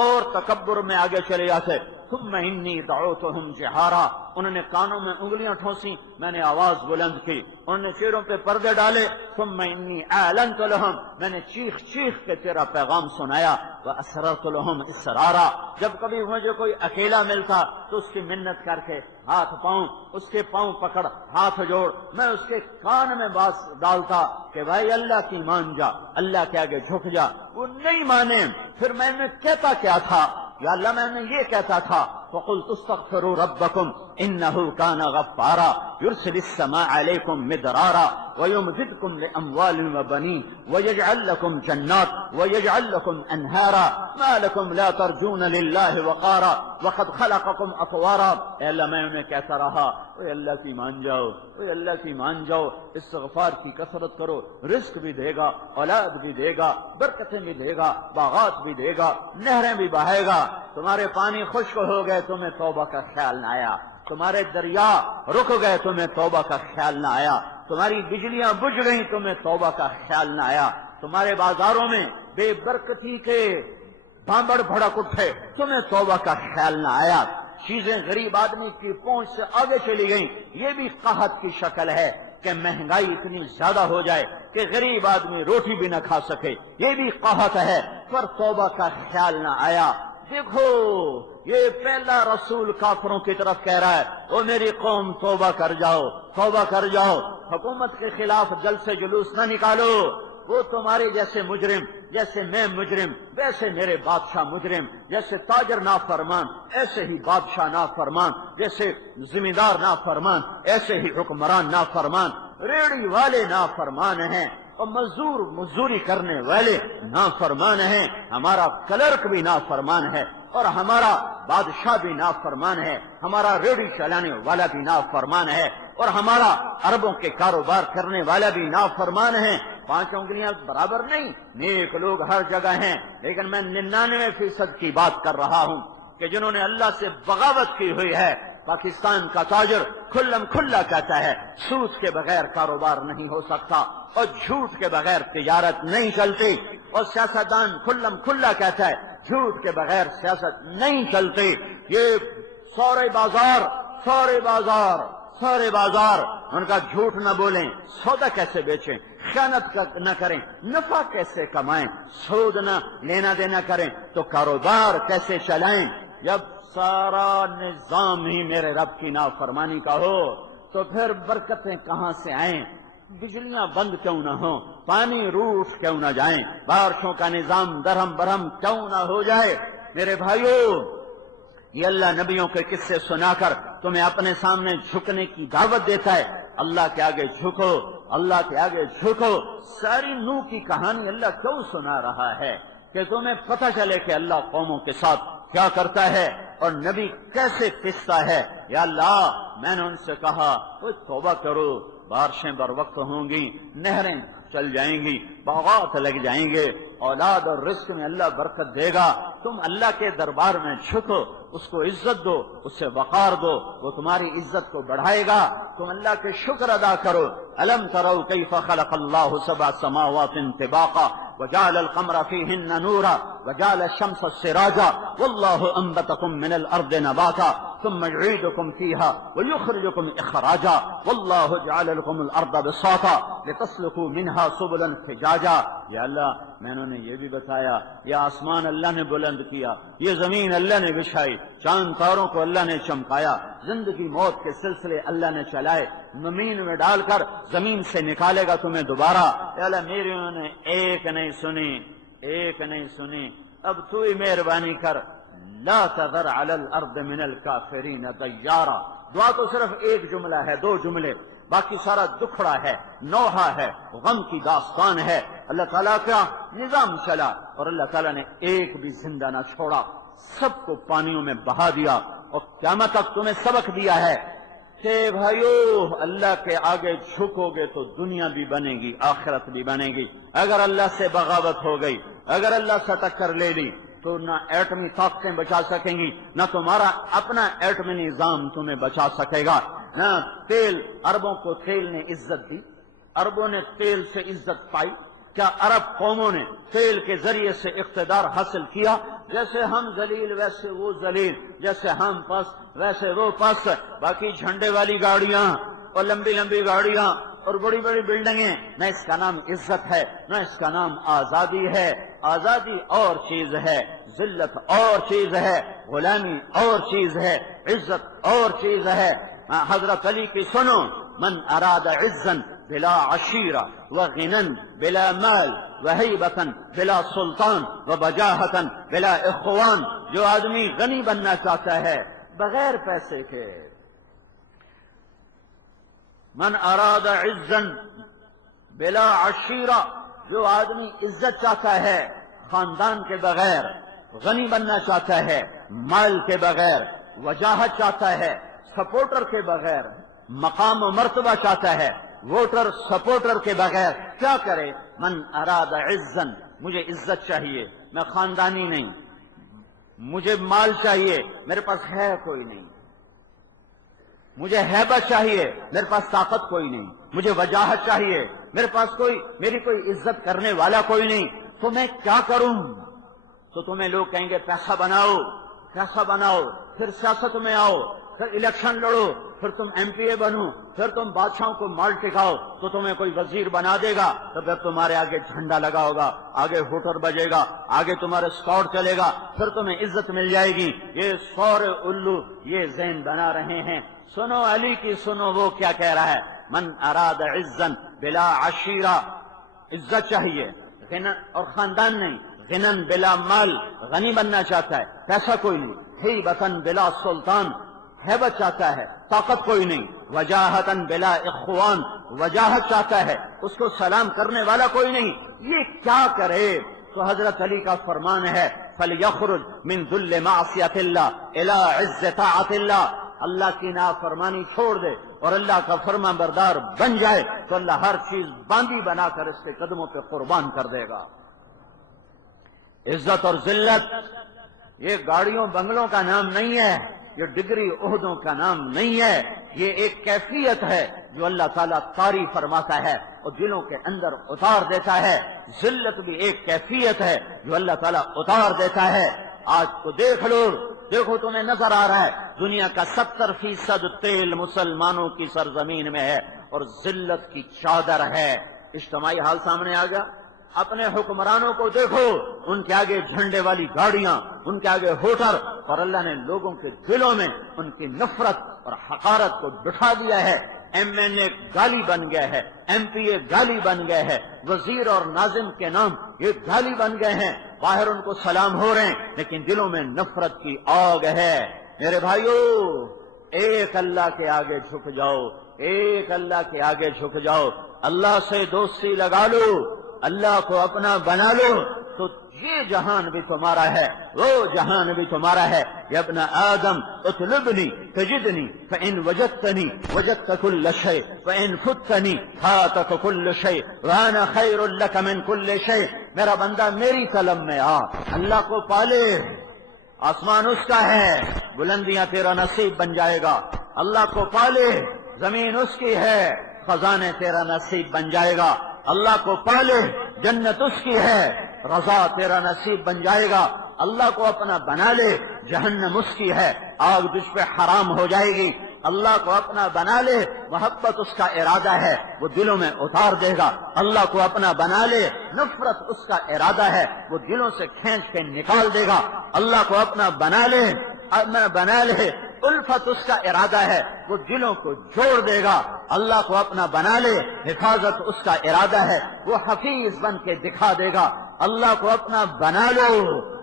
اور تکبر میں آگے چلے جاتے۔ ثم انی دعوتهم جہارا، انہوں نے کانوں میں انگلیاں ٹھونسی، میں نے آواز بلند کی، انہوں نے چہروں پہ پردے ڈالے۔ ثم انی اعلنت لهم، میں نے چیخ کے تیرا پیغام سنایا۔ واسررت لهم اسرارا، جب کبھی مجھے کوئی اکیلا ملتا تو اس کی منت کر کے ہاتھ پاؤں، اس کے پاؤں پکڑ، ہاتھ جوڑ، میں اس کے کان میں بات ڈالتا کہ بھائی اللہ کی مان جا، اللہ کے آگے جھک جا۔ وہ نہیں مانے، پھر میں نے کہتا کیا تھا، یا اللہ میں نے یہ کہتا تھا، فَقُلْتُ اسْتَغْفِرُوا رَبَّكُمْ إِنَّهُ كَانَ غَفَّارًا يُرْسِلِ السَّمَاءَ عَلَيْكُمْ مِدْرَارًا وَيُمْدِدْكُمْ بِأَمْوَالٍ وَبَنِينَ وَيَجْعَلْ لَكُمْ جَنَّاتٍ وَيَجْعَلْ لَكُمْ أَنْهَارًا مَا لَكُمْ لَا تَرْجُونَ لِلَّهِ وَقَارًا وَقَدْ خَلَقَكُمْ أَطْوَارًا۔ اے اللہ میں انہیں کہتا رہا، اے اللہ کی مان جاؤ، اے اللہ کی مان جاؤ، استغفار کی کثرت کرو، رزق بھی دے گا، اولاد بھی دے گا، برکتیں بھی دے گا، باغات بھی دے گا، نہریں بھی بہائے گا۔ تمہارے پانی خشک ہو گئے، تمہیں توبہ کا خیال نہ آیا، تمہارے دریا رک گئے، تمہیں توبہ کا خیال نہ آیا، تمہاری بجلیاں بجھ گئیں، تمہیں توبہ کا خیال نہ آیا، تمہارے بازاروں میں بے برکتی کے بھانبڑ بھڑک اٹھے، تمہیں توبہ کا خیال نہ آیا، چیزیں غریب آدمی کی پہنچ سے آگے چلی گئیں۔ یہ بھی قحط کی شکل ہے کہ مہنگائی اتنی زیادہ ہو جائے کہ غریب آدمی روٹی بھی نہ کھا سکے، یہ بھی قحط ہے، پر توبہ کا خیال نہ آیا۔ دیکھو یہ پہلا رسول کافروں کی طرف کہہ رہا ہے، او میری قوم توبہ کر جاؤ، توبہ کر جاؤ، حکومت کے خلاف جلسے جلوس نہ نکالو، وہ تمہارے جیسے مجرم، جیسے میں مجرم ویسے میرے بادشاہ مجرم، جیسے تاجر نافرمان ایسے ہی بادشاہ نافرمان، جیسے زمیندار نافرمان ایسے ہی حکمران نافرمان، ریڑھی والے نافرمان ہیں اور مزدوری کرنے والے نافرمان ہیں، ہمارا کلرک بھی نافرمان ہے، اور ہمارا بادشاہ بھی نافرمان ہے، ہمارا ریڑھی چلانے والا بھی نافرمان ہے، اور ہمارا اربوں کے کاروبار کرنے والا بھی نافرمان ہے۔ 5 انگلیاں برابر نہیں، نیک لوگ ہر جگہ ہیں، لیکن میں 99% کی بات کر رہا ہوں کہ جنہوں نے اللہ سے بغاوت کی ہوئی ہے۔ پاکستان کا تاجر کھلم کھلا کہتا ہے سود کے بغیر کاروبار نہیں ہو سکتا اور جھوٹ کے بغیر تجارت نہیں چلتی، اور سیاستدان کھلم کھلا کہتا ہے جھوٹ کے بغیر سیاست نہیں چلتی۔ یہ سارے بازار ان کا جھوٹ نہ بولیں، سودا کیسے بیچیں، خیانت نہ کریں، نفع کیسے کمائیں، سود نہ لینا دینا کریں تو کاروبار کیسے چلائیں۔ جب سارا نظام ہی میرے رب کی نافرمانی کا ہو تو پھر برکتیں کہاں سے آئیں؟ بجلیاں بند کیوں نہ ہوں، پانی روٹ کیوں نہ جائیں، بارشوں کا نظام درہم برہم کیوں نہ ہو جائے؟ میرے بھائیو، یہ اللہ نبیوں کے قصے سنا کر تمہیں اپنے سامنے جھکنے کی دعوت دیتا ہے۔ اللہ کے آگے جھکو، اللہ کے آگے جھکو۔ ساری نوح کی کہانی اللہ کیوں سنا رہا ہے؟ کہ تمہیں پتہ چلے کہ اللہ قوموں کے ساتھ کیا کرتا ہے اور نبی کیسے پستا ہے۔ یا اللہ، میں نے ان سے کہا تو توبہ کرو، بارشیں بر وقت ہوں گی، نہریں چل جائیں گی، باغات لگ جائیں گے، اولاد اور رزق میں اللہ برکت دے گا۔ تم اللہ کے دربار میں جھکو، اس کو عزت دو، اس سے وقار دو، وہ تمہاری عزت کو بڑھائے گا۔ تم اللہ کے شکر ادا کرو۔ الم تروا کیف خلق اللہ 7 سماوات طباقا وجعل القمر فيهن نورا وجعل الشمس سراجا والله انبتكم من الارض نباتا ثم يعيدكم فيها ويخرجكم اخراجا والله جعل لكم الارض بساطا لتسلكوا منها سبلا فجاجا۔ یا اللہ، میں نے یہ بھی بتایا، یہ آسمان اللہ نے بلند کیا، یہ زمین اللہ نے بچھائی، چاند تاروں کو اللہ نے چمکایا، زندگی موت کے سلسلے اللہ نے چلائے، زمین میں ڈال کر زمین سے نکالے گا تمہیں دوبارہ۔ یا اللہ، میری انہوں نے ایک نہیں سنی، اب تو ہی مہربانی کر، لا تذر علی الارض من الکافرین دیارا۔ دعا تو صرف ایک جملہ ہے، 2 جملے، باقی سارا دکھڑا ہے، نوحہ ہے، غم کی داستان ہے۔ اللہ تعالیٰ کا نظام چلا اور اللہ تعالیٰ نے ایک بھی زندہ نہ چھوڑا، سب کو پانیوں میں بہا دیا۔ اور قیامت تک تمہیں سبق دیا ہے کہ بھائیو، اللہ کے آگے جھکو گے تو دنیا بھی بنے گی، آخرت بھی بنے گی۔ اگر اللہ سے بغاوت ہو گئی، اگر اللہ سے ٹکر لے لی تو نہ ایٹمی طاقتیں بچا سکیں گی، نہ تمہارا اپنا ایٹمی نظام تمہیں بچا سکے گا، نہ تیل۔ عربوں کو تیل نے عزت دی، عربوں نے تیل سے عزت پائی۔ کیا عرب قوموں نے تیل کے ذریعے سے اقتدار حاصل کیا؟ جیسے ہم ذلیل ویسے وہ ذلیل، جیسے ہم پس ویسے وہ پس۔ باقی جھنڈے والی گاڑیاں اور لمبی لمبی گاڑیاں اور بڑی بڑی بلڈنگیں، نہ اس کا نام عزت ہے، نہ اس کا نام آزادی ہے۔ آزادی اور چیز ہے، ذلت اور چیز ہے، غلامی اور چیز ہے، عزت اور چیز ہے۔ حضرت علی کی سنو، من اراد عزا بلا عشیرہ وغنى بلا مال وہیبة بلا سلطان وبجاہة بلا اخوان۔ جو آدمی غنی بننا چاہتا ہے بغیر پیسے کے، من اراد عزا بلا عشیرہ، جو آدمی عزت چاہتا ہے خاندان کے بغیر، غنی بننا چاہتا ہے مال کے بغیر، وجاہت چاہتا ہے سپورٹر کے بغیر، مقام و مرتبہ چاہتا ہے ووٹر سپورٹر کے بغیر، کیا کرے؟ من اراد عزا، مجھے عزت چاہیے، میں خاندانی نہیں، مجھے مال چاہیے، میرے پاس ہے کوئی نہیں، مجھے ہیبت چاہیے، میرے پاس طاقت کوئی نہیں، مجھے وجاہت چاہیے، میرے پاس میری کوئی عزت کرنے والا کوئی نہیں، تو میں کیا کروں؟ تو تمہیں لوگ کہیں گے پیسہ بناؤ، پھر سیاست میں آؤ، پھر الیکشن لڑو، پھر تم ایم پی اے بنو، پھر تم بادشاہوں کو مال ٹکاؤ تو تمہیں کوئی وزیر بنا دے گا، تو پھر تمہارے آگے جھنڈا لگا ہوگا، آگے ہوٹر بجے گا، آگے تمہارے اسکاؤٹ چلے گا، پھر تمہیں عزت مل جائے گی۔ یہ سورے الو یہ ذہن بنا رہے ہیں۔ سنو علی کی، سنو وہ کیا کہہ رہا ہے، من اراد عزا بلا عشیرہ، عزت چاہیے اور خاندان نہیں، غنن بلا مال، غنی بننا چاہتا ہے، پیسہ کوئی نہیں، ہیبۃ بلا سلطان، ہیبت چاہتا ہے، طاقت کوئی نہیں، وجاہت بلا اخوان، وجاہت چاہتا ہے، اس کو سلام کرنے والا کوئی نہیں۔ یہ کیا کرے؟ تو حضرت علی کا فرمان ہے فَلْيَخْرُجْ مِنْ ذُلِّ مَعْصِيَةِ اللَّهِ إِلَىٰ عِزِّ طَاعَةِ اللَّهِ، اللہ کی نافرمانی چھوڑ دے اور اللہ کا فرما بردار بن جائے تو اللہ ہر چیز باندھی بنا کر اس کے قدموں پہ قربان کر دے گا۔ عزت اور ذلت یہ گاڑیوں بنگلوں کا نام نہیں ہے، یہ ڈگری عہدوں کا نام نہیں ہے، یہ ایک کیفیت ہے جو اللہ تعالیٰ طاری فرماتا ہے اور دلوں کے اندر اتار دیتا ہے۔ ذلت بھی ایک کیفیت ہے جو اللہ تعالیٰ اتار دیتا ہے۔ آج کو دیکھ لو، دیکھو تمہیں نظر آ رہا ہے دنیا کا 70% تیل مسلمانوں کی سرزمین میں ہے اور ذلت کی چادر ہے۔ اجتماعی حال سامنے آ گیا۔ اپنے حکمرانوں کو دیکھو، ان کے آگے جھنڈے والی گاڑیاں، ان کے آگے ہوٹر، اور اللہ نے لوگوں کے دلوں میں ان کی نفرت اور حقارت کو بٹھا دیا ہے۔ ایم این اے گالی بن گیا ہے، ایم پی اے گالی بن گئے ہے، وزیر اور ناظم کے نام یہ گالی بن گئے ہیں۔ باہر ان کو سلام ہو رہے ہیں لیکن دلوں میں نفرت کی آگ ہے۔ میرے بھائیو، ایک اللہ کے آگے جھک جاؤ، ایک اللہ کے آگے جھک جاؤ، اللہ سے دوستی لگا لو، اللہ کو اپنا بنا لو تو یہ جہان بھی تمہارا ہے، وہ جہان بھی تمہارا ہے۔ یا ابن آدم اطلبنی تجدنی فإن وجدتنی وجدت كل شيء فإن فتنی فاتك كل شيء وأنا خير لك من كل شيء۔ میرا بندہ میری طلب میں آ، اللہ کو پالے، آسمان اس کا ہے، بلندیاں تیرا نصیب بن جائے گا۔ اللہ کو پالے، زمین اس کی ہے، خزانے تیرا نصیب بن جائے گا۔ اللہ کو پالے، جنت اس کی ہے، رضا تیرا نصیب بن جائے گا۔ اللہ کو اپنا بنا لے، جہنم اس کی ہے، آگ تجھ پہ حرام ہو جائے گی۔ اللہ کو اپنا بنا لے، محبت اس کا ارادہ ہے، وہ دلوں میں اتار دے گا۔ اللہ کو اپنا بنا لے، نفرت اس کا ارادہ ہے، وہ دلوں سے کھینچ کے نکال دے گا۔ اللہ کو اپنا بنا لے، الفت اس کا ارادہ ہے، وہ دلوں کو جوڑ دے گا۔ اللہ کو اپنا بنا لے، حفاظت اس کا ارادہ ہے، وہ حفیظ بن کے دکھا دے گا۔ اللہ کو اپنا بنا لو،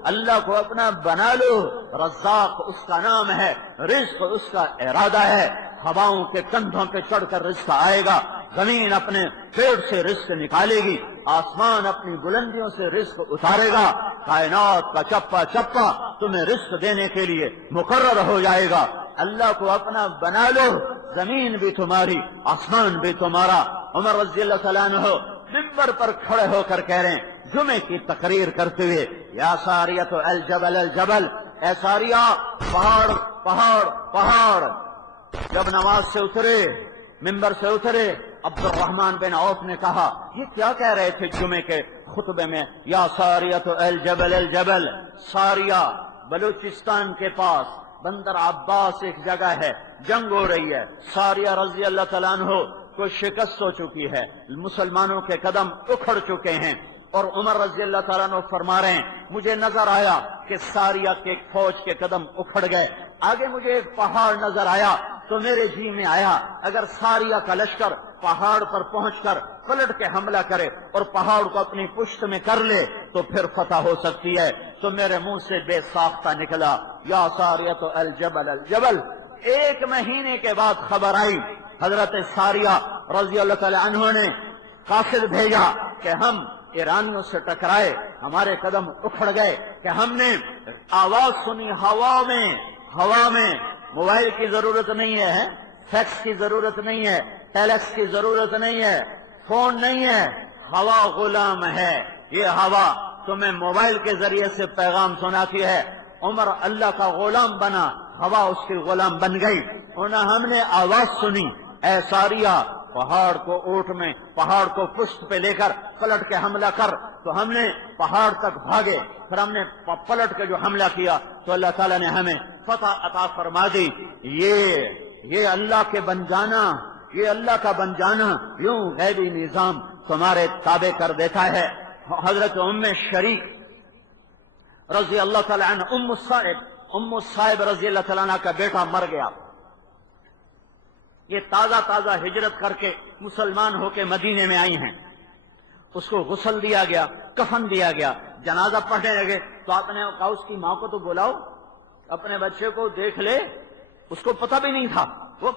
اللہ کو اپنا بنا لو، رزاق اس کا نام ہے، رزق اس کا ارادہ ہے۔ ہواؤں کے کندھوں پہ چڑھ کر رزق آئے گا، زمین اپنے پیٹ سے رزق نکالے گی، آسمان اپنی بلندیوں سے رزق اتارے گا، کائنات کا چپا چپا تمہیں رزق دینے کے لیے مقرر ہو جائے گا۔ اللہ کو اپنا بنا لو، زمین بھی تمہاری، آسمان بھی تمہارا۔ عمر رضی اللہ تعالیٰ عنہ منبر پر کھڑے ہو کر کہہ رہے ہیں جمعے کی تقریر کرتے ہوئے، یا ساریۃ الجبل الجبل، اے ساریہ پہاڑ پہاڑ پہاڑ۔ جب نماز سے اترے، منبر سے اترے، عبد الرحمن بن عوف نے کہا یہ کیا کہہ رہے تھے جمعے کے خطبے میں، یا ساریۃ الجبل الجبل۔ ساریہ بلوچستان کے پاس بندر عباس ایک جگہ ہے، جنگ ہو رہی ہے، ساریہ رضی اللہ تعالیٰ عنہ کو شکست ہو چکی ہے، مسلمانوں کے قدم اکھڑ چکے ہیں، اور عمر رضی اللہ تعالیٰ عنہ فرما رہے ہیں مجھے نظر آیا کہ ساریہ کے فوج کے قدم اکھڑ گئے، آگے مجھے ایک پہاڑ نظر آیا تو میرے جی میں آیا اگر ساریہ کا لشکر پہاڑ پر پہنچ کر پلٹ کے حملہ کرے اور پہاڑ کو اپنی پشت میں کر لے تو پھر فتح ہو سکتی ہے۔ تو میرے منہ سے بے ساختہ نکلا یا ساریۃ الجبل الجبل۔ ایک مہینے کے بعد خبر آئی، حضرت ساریہ رضی اللہ تعالی عنہ نے قاصد بھیجا کہ ہم ایرانیوں سے ٹکرائے، ہمارے قدم اکھڑ گئے کہ ہم نے آواز سنی ہوا میں، موبائل کی ضرورت نہیں ہے، فیکس کی ضرورت نہیں ہے، ٹیلیکس کی ضرورت نہیں ہے، فون نہیں ہے، ہوا غلام ہے۔ یہ ہوا تمہیں موبائل کے ذریعے سے پیغام سناتی ہے۔ عمر اللہ کا غلام بنا، ہوا اس کی غلام بن گئی۔ ہم نے آواز سنی، اے ساریہ پہاڑ کو اونٹ میں، پہاڑ کو پشت پہ لے کر پلٹ کے حملہ کر۔ تو ہم نے پہاڑ تک بھاگے، پھر ہم نے پلٹ کے جو حملہ کیا تو اللہ تعالیٰ نے ہمیں فتح عطا فرما دی۔ یہ اللہ کے بن جانا، یہ اللہ کا بن جانا یوں غیبی نظام تمہارے تابع کر دیتا ہے۔ حضرت ام شریک رضی اللہ تعالیٰ عنہ، ام الصائب رضی اللہ تعالیٰ عنہ کا بیٹا مر گیا۔ یہ تازہ ہجرت کر کے مسلمان ہو کے مدینے میں آئی ہیں۔ اس کو غسل دیا گیا، کفن دیا گیا، جنازہ پڑھنے لگے تو آپ نے کہا اس کی ماں کو تو بلاؤ، اپنے بچے کو دیکھ لے۔ اس کو پتہ بھی نہیں تھا، وہ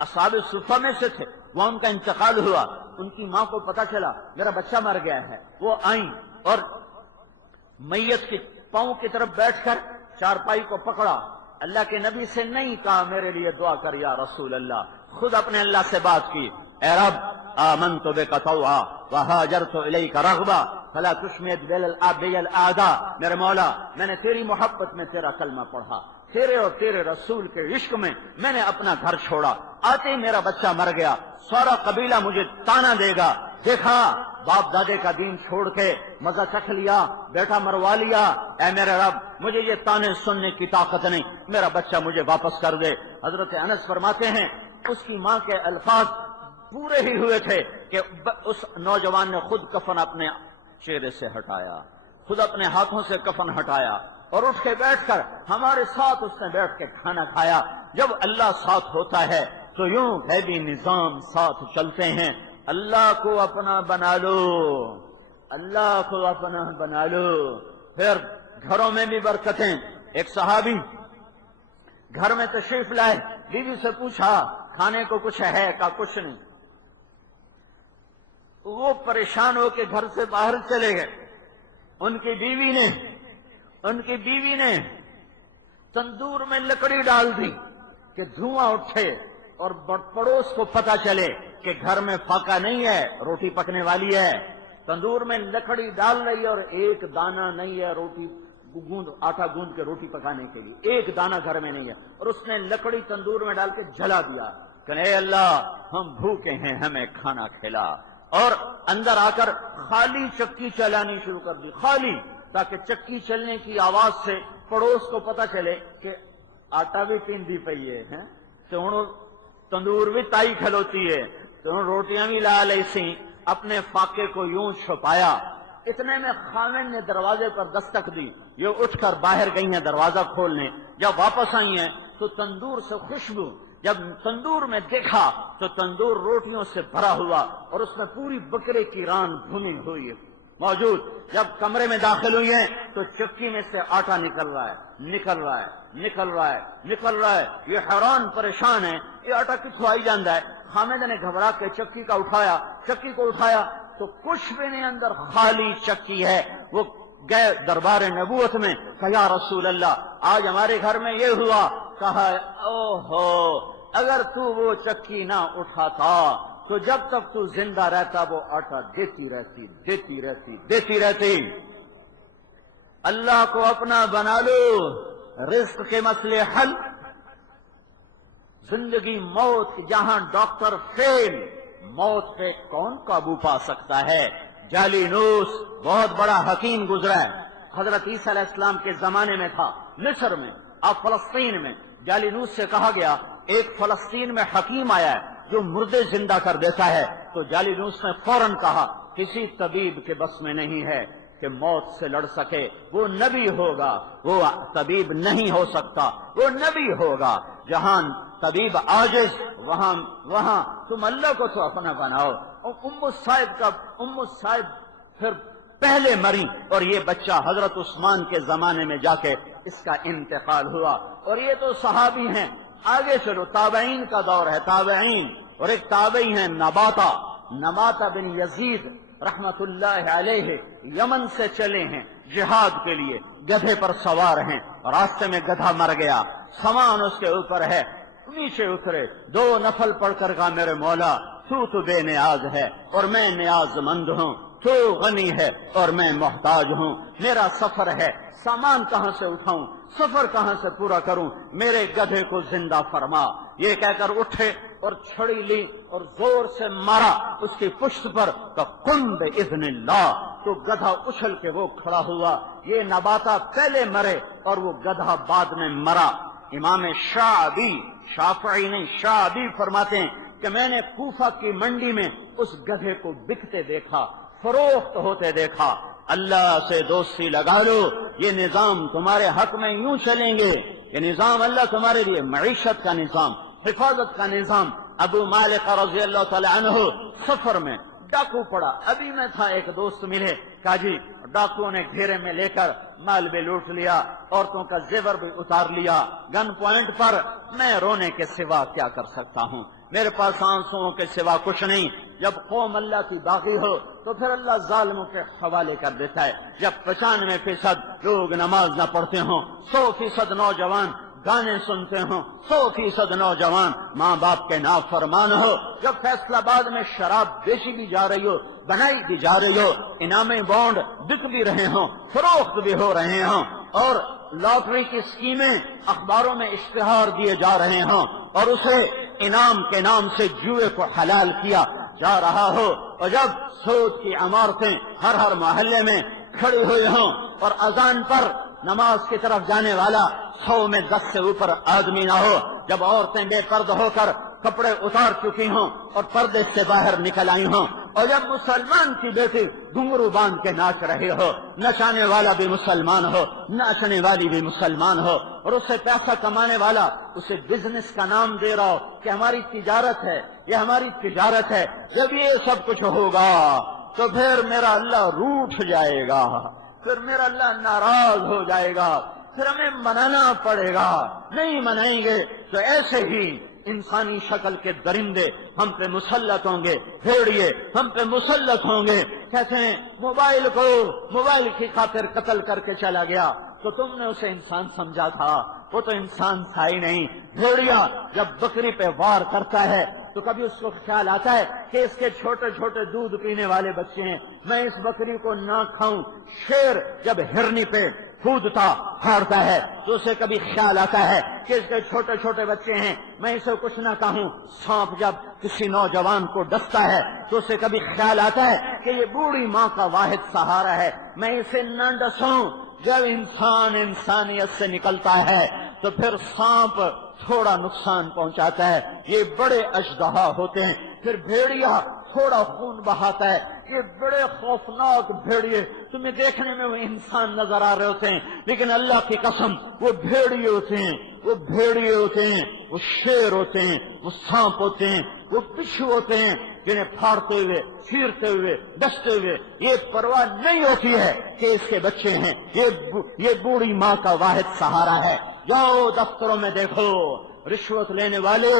اصحاب صفہ میں سے تھے، وہاں ان کا انتقال ہوا، ان کی ماں کو پتہ چلا میرا بچہ مر گیا ہے۔ وہ آئیں اور میت کی پاؤں کی طرف بیٹھ کر چارپائی کو پکڑا، اللہ کے نبی سے نہیں کہا میرے لیے دعا کر یا رسول اللہ، خود اپنے اللہ سے بات کی، اے رب آمنت بک طوعا وہاجرت الیک رغبا فلا تشمت بی الاعداء، میرے مولا میں نے تیری محبت میں تیرا کلمہ پڑھا، تیرے اور تیرے رسول کے عشق میں نے اپنا گھر چھوڑا، آتے ہی میرا بچہ مر گیا، سارا قبیلہ مجھے تانا دے گا، دیکھا باپ دادے کا دین چھوڑ کے مزہ چکھ لیا، بیٹا مروا لیا، اے میرے رب مجھے یہ تانے سننے کی طاقت نہیں، میرا بچہ مجھے واپس کر دے۔ حضرت انس فرماتے ہیں اس کی ماں کے الفاظ پورے ہی ہوئے تھے کہ اس نوجوان نے خود کفن اپنے چہرے سے ہٹایا، خود اپنے ہاتھوں سے کفن ہٹایا اور اٹھ کے بیٹھ کر ہمارے ساتھ اس نے بیٹھ کے کھانا کھایا۔ جب اللہ ساتھ ہوتا ہے تو یوں غیبی نظام ساتھ چلتے ہیں۔ اللہ کو اپنا بنا لو، اللہ کو اپنا بنا لو، پھر گھروں میں بھی برکتیں۔ ایک صحابی گھر میں تشریف لائے، بیوی سے پوچھا کھانے کو کچھ ہے؟ کہا کچھ نہیں۔ وہ پریشان ہو کے گھر سے باہر چلے گئے۔ ان کی بیوی نے تندور میں لکڑی ڈال دی کہ دھواں اٹھے اور پڑوس کو پتا چلے کہ گھر میں فاقہ نہیں ہے، روٹی پکنے والی ہے۔ تندور میں لکڑی ڈال رہی ہے اور ایک دانہ نہیں ہے روٹی آٹا گوند کے روٹی پکانے کے لیے، ایک دانہ گھر میں نہیں ہے، اور اس نے لکڑی تندور میں ڈال کے جلا دیا کہ اے اللہ ہم بھوکے ہیں، ہمیں کھانا کھلا۔ اور اندر آ کر خالی چکی چلانی شروع کر دی، خالی، تاکہ چکی چلنے کی آواز سے پڑوس کو پتا چلے کہ آٹا بھی پیندی پئی ہے، تو ہوں تندور بھی تائی کھلوتی ہے، تو ہوں روٹیاں بھی لا لئی سی، اپنے فاقے کو یوں چھپایا۔ اتنے میں خامن نے دروازے پر دستک دی، یہ اٹھ کر باہر گئی ہیں دروازہ کھولنے، جب واپس آئی ہیں تو تندور سے خوشبو، جب تندور میں دیکھا تو تندور روٹیوں سے بھرا ہوا اور اس میں پوری بکرے کی ران بھنی ہوئی موجود۔ جب کمرے میں داخل ہوئی ہیں تو چکی میں سے آٹا نکل رہا ہے، یہ حیران پریشان ہے، یہ آٹا کتوں آئی جاندہ ہے۔ خامد نے گھبرا کے چکی کو اٹھایا تو کچھ بھی نہیں، اندر خالی چکی ہے۔ وہ گئے دربار نبوت میں، کہا یا رسول اللہ آج ہمارے گھر میں یہ ہوا۔ کہا اوہو اگر تو وہ چکی نہ اٹھاتا تو جب تک تو زندہ رہتا وہ آٹا دیتی رہتی۔ اللہ کو اپنا بنا لو، رزق کے مسئلے حل، زندگی موت جہاں ڈاکٹر فیل، موت پہ کون قابو پا سکتا ہے؟ جالینوس بہت بڑا حکیم گزرا ہے، حضرت عیسیٰ علیہ السلام کے زمانے میں تھا، مصر میں، اب فلسطین میں۔ جالینوس سے کہا گیا ایک فلسطین میں حکیم آیا ہے جو مردے زندہ کر دیتا ہے، تو جالینوس نے فوراً کہا کسی طبیب کے بس میں نہیں ہے کہ موت سے لڑ سکے، وہ نبی ہوگا، وہ طبیب نہیں ہو سکتا، وہ نبی ہوگا۔ جہاں طبیب عاجز وہاں تم اللہ کو تو اپنا بناؤ۔ ام الصائب پھر پہلے مری اور یہ بچہ حضرت عثمان کے زمانے میں جا کے اس کا انتقال ہوا۔ اور یہ تو صحابی ہیں، آگے چلو تابعین کا دور ہے، تابعین، اور ایک تابعی ہیں نباتا بن یزید رحمت اللہ علیہ، یمن سے چلے ہیں جہاد کے لیے، گدھے پر سوار ہیں، راستے میں گدھا مر گیا، سامان اس کے اوپر ہے، نیچے اترے، 2 نفل پڑھ کر کہا میرے مولا تو بے نیاز ہے اور میں نیاز مند ہوں، تو غنی ہے اور میں محتاج ہوں، میرا سفر ہے، سامان کہاں سے اٹھاؤں، سفر کہاں سے پورا کروں، میرے گدھے کو زندہ فرما۔ یہ کہہ کر اٹھے اور چھڑی لی اور زور سے مارا اس کی پشت پر، تو قم باذن اللہ، تو گدھا اچھل کے وہ کھڑا ہوا۔ یہ نباتا پہلے مرے اور وہ گدھا بعد میں مرا۔ امام شافعی نہیں شعبی فرماتے ہیں کہ میں نے کوفہ کی منڈی میں اس گدھے کو بکتے دیکھا، فروخت ہوتے دیکھا۔ اللہ سے دوستی لگا لو، یہ نظام تمہارے حق میں یوں چلیں گے، یہ نظام اللہ تمہارے لیے معیشت کا نظام، حفاظت کا نظام۔ ابو مالک رضی اللہ تعالی عنہ سفر میں ڈاکو پڑا، ابھی میں تھا، ایک دوست ملے، کہا جی ڈاکو نے گھیرے میں لے کر مال بھی لوٹ لیا، عورتوں کا زیور بھی اتار لیا، گن پوائنٹ پر، میں رونے کے سوا کیا کر سکتا ہوں۔ میرے پاس آنسوؤں کے سوا کچھ نہیں۔ جب قوم اللہ کی باغی ہو تو پھر اللہ ظالموں کے حوالے کر دیتا ہے۔ جب 95% لوگ نماز نہ پڑھتے ہوں، 100% نوجوان گانے سنتے ہوں، 100% نوجوان ماں باپ کے نافرمان ہو، جب فیصل آباد میں شراب بیچی بھی جا رہی ہو، بنائی بھی جا رہی ہو، انعامی بانڈ بک بھی رہے ہوں، فروخت بھی ہو رہے ہوں، اور لاٹری کی اسکیمیں اخباروں میں اشتہار دیے جا رہے ہوں، اور اسے انعام کے نام سے جوئے کو حلال کیا جا رہا ہو، اور جب سود کی عمارتیں ہر محلے میں کھڑی ہوئی ہوں، اور اذان پر نماز کی طرف جانے والا 100 میں 10 سے اوپر آدمی نہ ہو، جب عورتیں بے پردہ ہو کر کپڑے اتار چکی ہوں اور پردے سے باہر نکل آئی ہوں، اور جب مسلمان کی بیٹی گھنگرو باندھ کے ناچ رہی ہو، نچانے والا بھی مسلمان ہو، ناچنے والی بھی مسلمان ہو، اور اسے پیسہ کمانے والا اسے بزنس کا نام دے رہا ہو کہ ہماری تجارت ہے، یہ ہماری تجارت ہے، جب یہ سب کچھ ہوگا تو پھر میرا اللہ روٹھ جائے گا، پھر میرا اللہ ناراض ہو جائے گا، پھر ہمیں منانا پڑے گا۔ نہیں منائیں گے تو ایسے ہی انسانی شکل کے درندے ہم پہ مسلط ہوں گے، بھیڑیے ہم پہ مسلط ہوں گے۔ کہتے ہیں موبائل کو موبائل کی خاطر قتل کر کے چلا گیا تو تم نے اسے انسان سمجھا تھا، وہ تو انسان تھا ہی نہیں۔ بھیڑیا جب بکری پہ وار کرتا ہے تو کبھی اس کو خیال آتا ہے کہ اس کے چھوٹے چھوٹے دودھ پینے والے بچے ہیں، میں اس بکری کو نہ کھاؤں۔ شیر جب ہرنی پہ کودتا ہارتا ہے تو اسے کبھی خیال آتا ہے کہ اس کے چھوٹے چھوٹے بچے ہیں، میں اسے کچھ نہ کہوں۔ سانپ جب کسی نوجوان کو ڈستا ہے تو اسے کبھی خیال آتا ہے کہ یہ بوڑھی ماں کا واحد سہارا ہے، میں اسے نہ ڈسوں۔ جب انسان انسانیت سے نکلتا ہے تو پھر سانپ تھوڑا نقصان پہنچاتا ہے، یہ بڑے اژدہا ہوتے ہیں۔ پھر بھیڑیا تھوڑا خون بہاتا ہے، یہ بڑے خوفناک بھیڑیے تمہیں دیکھنے میں وہ انسان نظر آ رہے ہوتے ہیں، لیکن اللہ کی قسم وہ بھیڑیے ہوتے ہیں، وہ بھیڑیے ہوتے ہیں، وہ شیر ہوتے ہیں، وہ سانپ ہوتے ہیں، وہ بچھو ہوتے ہیں جنہیں پھاڑتے ہوئے، چیرتے ہوئے، ڈستے ہوئے یہ پرواہ نہیں ہوتی ہے کہ اس کے بچے ہیں، یہ بوڑھی ماں کا واحد سہارا ہے۔ جاؤ دفتروں میں دیکھو رشوت لینے والے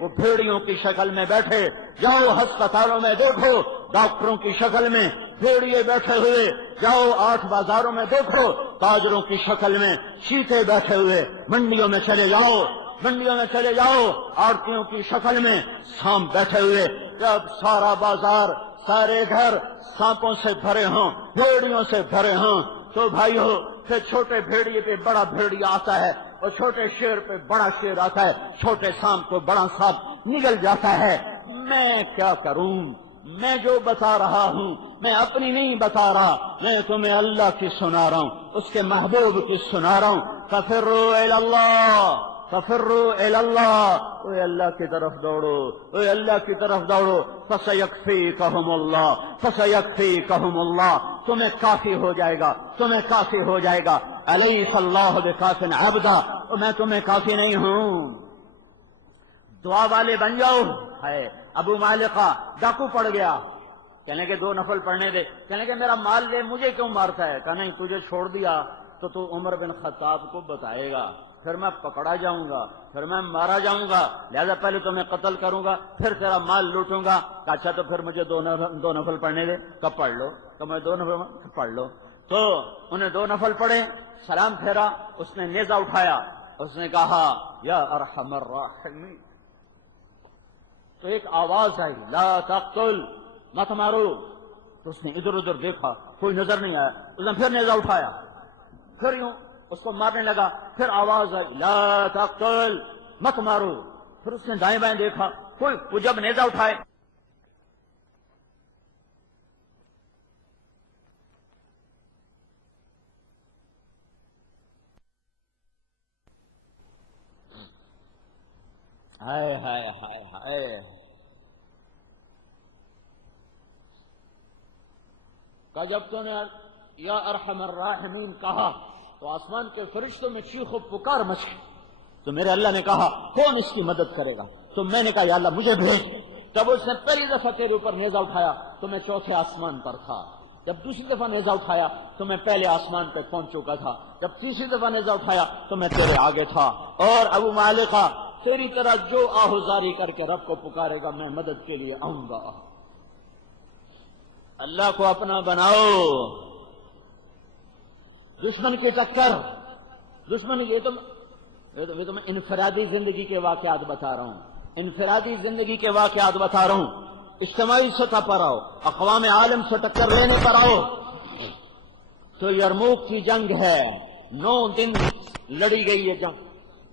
وہ بھیڑیوں کی شکل میں بیٹھے، جاؤ ہسپتالوں میں دیکھو ڈاکٹروں کی شکل میں بھیڑیے بیٹھے ہوئے، جاؤ 8 بازاروں میں دیکھو تاجروں کی شکل میں چیتے بیٹھے ہوئے، منڈیوں میں چلے جاؤ آڑتیوں کی شکل میں سانپ بیٹھے ہوئے۔ جب سارا بازار، سارے گھر سانپوں سے بھرے ہوں، بھیڑیوں سے بھرے ہوں تو بھائیو پھر چھوٹے بھیڑیے پہ بڑا بھیڑیا آتا ہے، اور چھوٹے شیر پہ بڑا شیر آتا ہے، چھوٹے سانپ کو بڑا سانپ نگل جاتا ہے۔ میں کیا کروں؟ میں جو بتا رہا ہوں میں اپنی نہیں بتا رہا، میں تمہیں اللہ کی سنا رہا ہوں، اس کے محبوب کی سنا رہا ہوں۔ ففروا الی اللہ، ففروا الی اللہ، اے اللہ کی طرف دوڑو، اے اللہ کی طرف دوڑو۔ فسیکفیکہم اللہ، فسیکفیکہم اللہ، تمہیں کافی ہو جائے گا، تمہیں کافی ہو جائے گا۔ الیس اللہ بکاف عبدا، میں تمہیں کافی نہیں ہوں۔ دعا والے بن جاؤ۔ ہے ابو مالکہ ڈاکو پڑ گیا، کہنے کہ 2 نفل پڑھنے دے، کہنے کہ میرا مال دے، مجھے کیوں مارتا ہے؟ کہا نہیں، تجھے چھوڑ دیا تو عمر بن خطاب کو بتائے گا، پھر میں پکڑا جاؤں گا، پھر میں مارا جاؤں گا، لہذا پہلے تو میں قتل کروں گا، پھر تیرا مال لوٹوں گا۔ کہا اچھا تو پھر مجھے 2 نفل پڑھنے دے۔ کب پڑھ لو؟ تو میں 2 نفل پڑھ لو۔ تو انہیں 2 نفل پڑھے، سلام پھیرا، اس نے نیزہ اٹھایا، اس نے کہا یا ارحم الراحمین، تو ایک آواز آئی لا تقتل، مت مارو۔ تو اس نے ادھر ادھر دیکھا، کوئی نظر نہیں آیا، اس نے پھر نیزہ اٹھایا، پھر یوں اس کو مارنے لگا، پھر آواز آئی لا تقتل، مت مارو۔ پھر اس نے دائیں بائیں دیکھا، کوئی جب نیزہ اٹھائے ہائے ہائے ہائے ہائے، کہ جب تو نے یا ارحم الراحمین کہا تو آسمان کے فرشتوں میں چیخ و پکار مچ گئی۔ تو میرے اللہ نے کہا کون اس کی مدد کرے گا؟ تو میں نے کہا یا اللہ مجھے بھیج۔ جب اس نے پہلی دفعہ تیرے اوپر نیزہ اٹھایا تو میں 4تھے آسمان پر تھا، جب دوسری دفعہ نیزہ اٹھایا تو میں پہلے آسمان پہ پہنچ چکا تھا، جب تیسری دفعہ نیزہ اٹھایا تو میں تیرے آگے تھا۔ اور ابو مالکہ تیری طرح جو آہوزاری کر کے رب کو پکارے گا میں مدد کے لیے آؤں گا۔ اللہ کو اپنا بناؤ۔ دشمن کی ٹکر، دشمن یہ تو میں انفرادی زندگی کے واقعات بتا رہا ہوں، انفرادی زندگی کے واقعات بتا رہا ہوں۔ اجتماعی سطح پر آؤ، اقوام عالم سے ٹکر لینے پر آؤ تو یرموک کی جنگ ہے، 9 دن لڑی گئی یہ جنگ،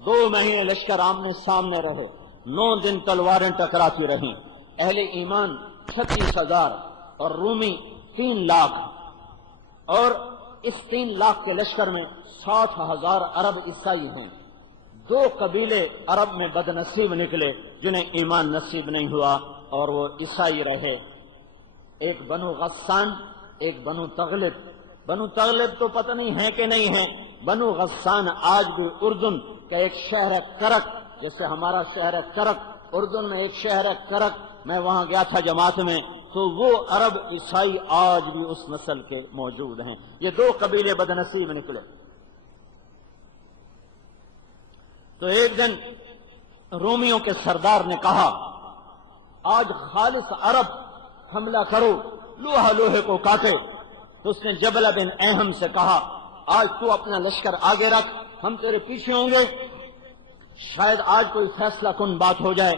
2 مہینے لشکر آمنے سامنے رہے، 9 دن تلواریں ٹکراتی رہیں۔ اہل ایمان 36,000 اور رومی 3 لاکھ، اور اس 3 لاکھ کے لشکر میں 60,000 عرب عیسائی ہیں۔ 2 قبیلے عرب میں بد نصیب نکلے جنہیں ایمان نصیب نہیں ہوا اور وہ عیسائی رہے، ایک بنو غسان، ایک بنو تغلب۔ بنو تغلب تو پتہ نہیں ہے کہ نہیں ہے، بنو غسان آج بھی اردن کا ایک شہر ہے کرک، جیسے ہمارا شہر ہے کرک، اردن میں ایک شہر ہے کرک، میں وہاں گیا تھا جماعت میں، تو وہ عرب عیسائی آج بھی اس نسل کے موجود ہیں۔ یہ 2 قبیلے بد نصیب نکلے۔ تو ایک دن رومیوں کے سردار نے کہا آج خالص عرب حملہ کرو، لوہا لوہے کو کاٹے۔ تو اس نے جبلہ بن اہم سے کہا آج تو اپنا لشکر آگے رکھ، ہم تیرے پیچھے ہوں گے، شاید آج کوئی فیصلہ کن بات ہو جائے،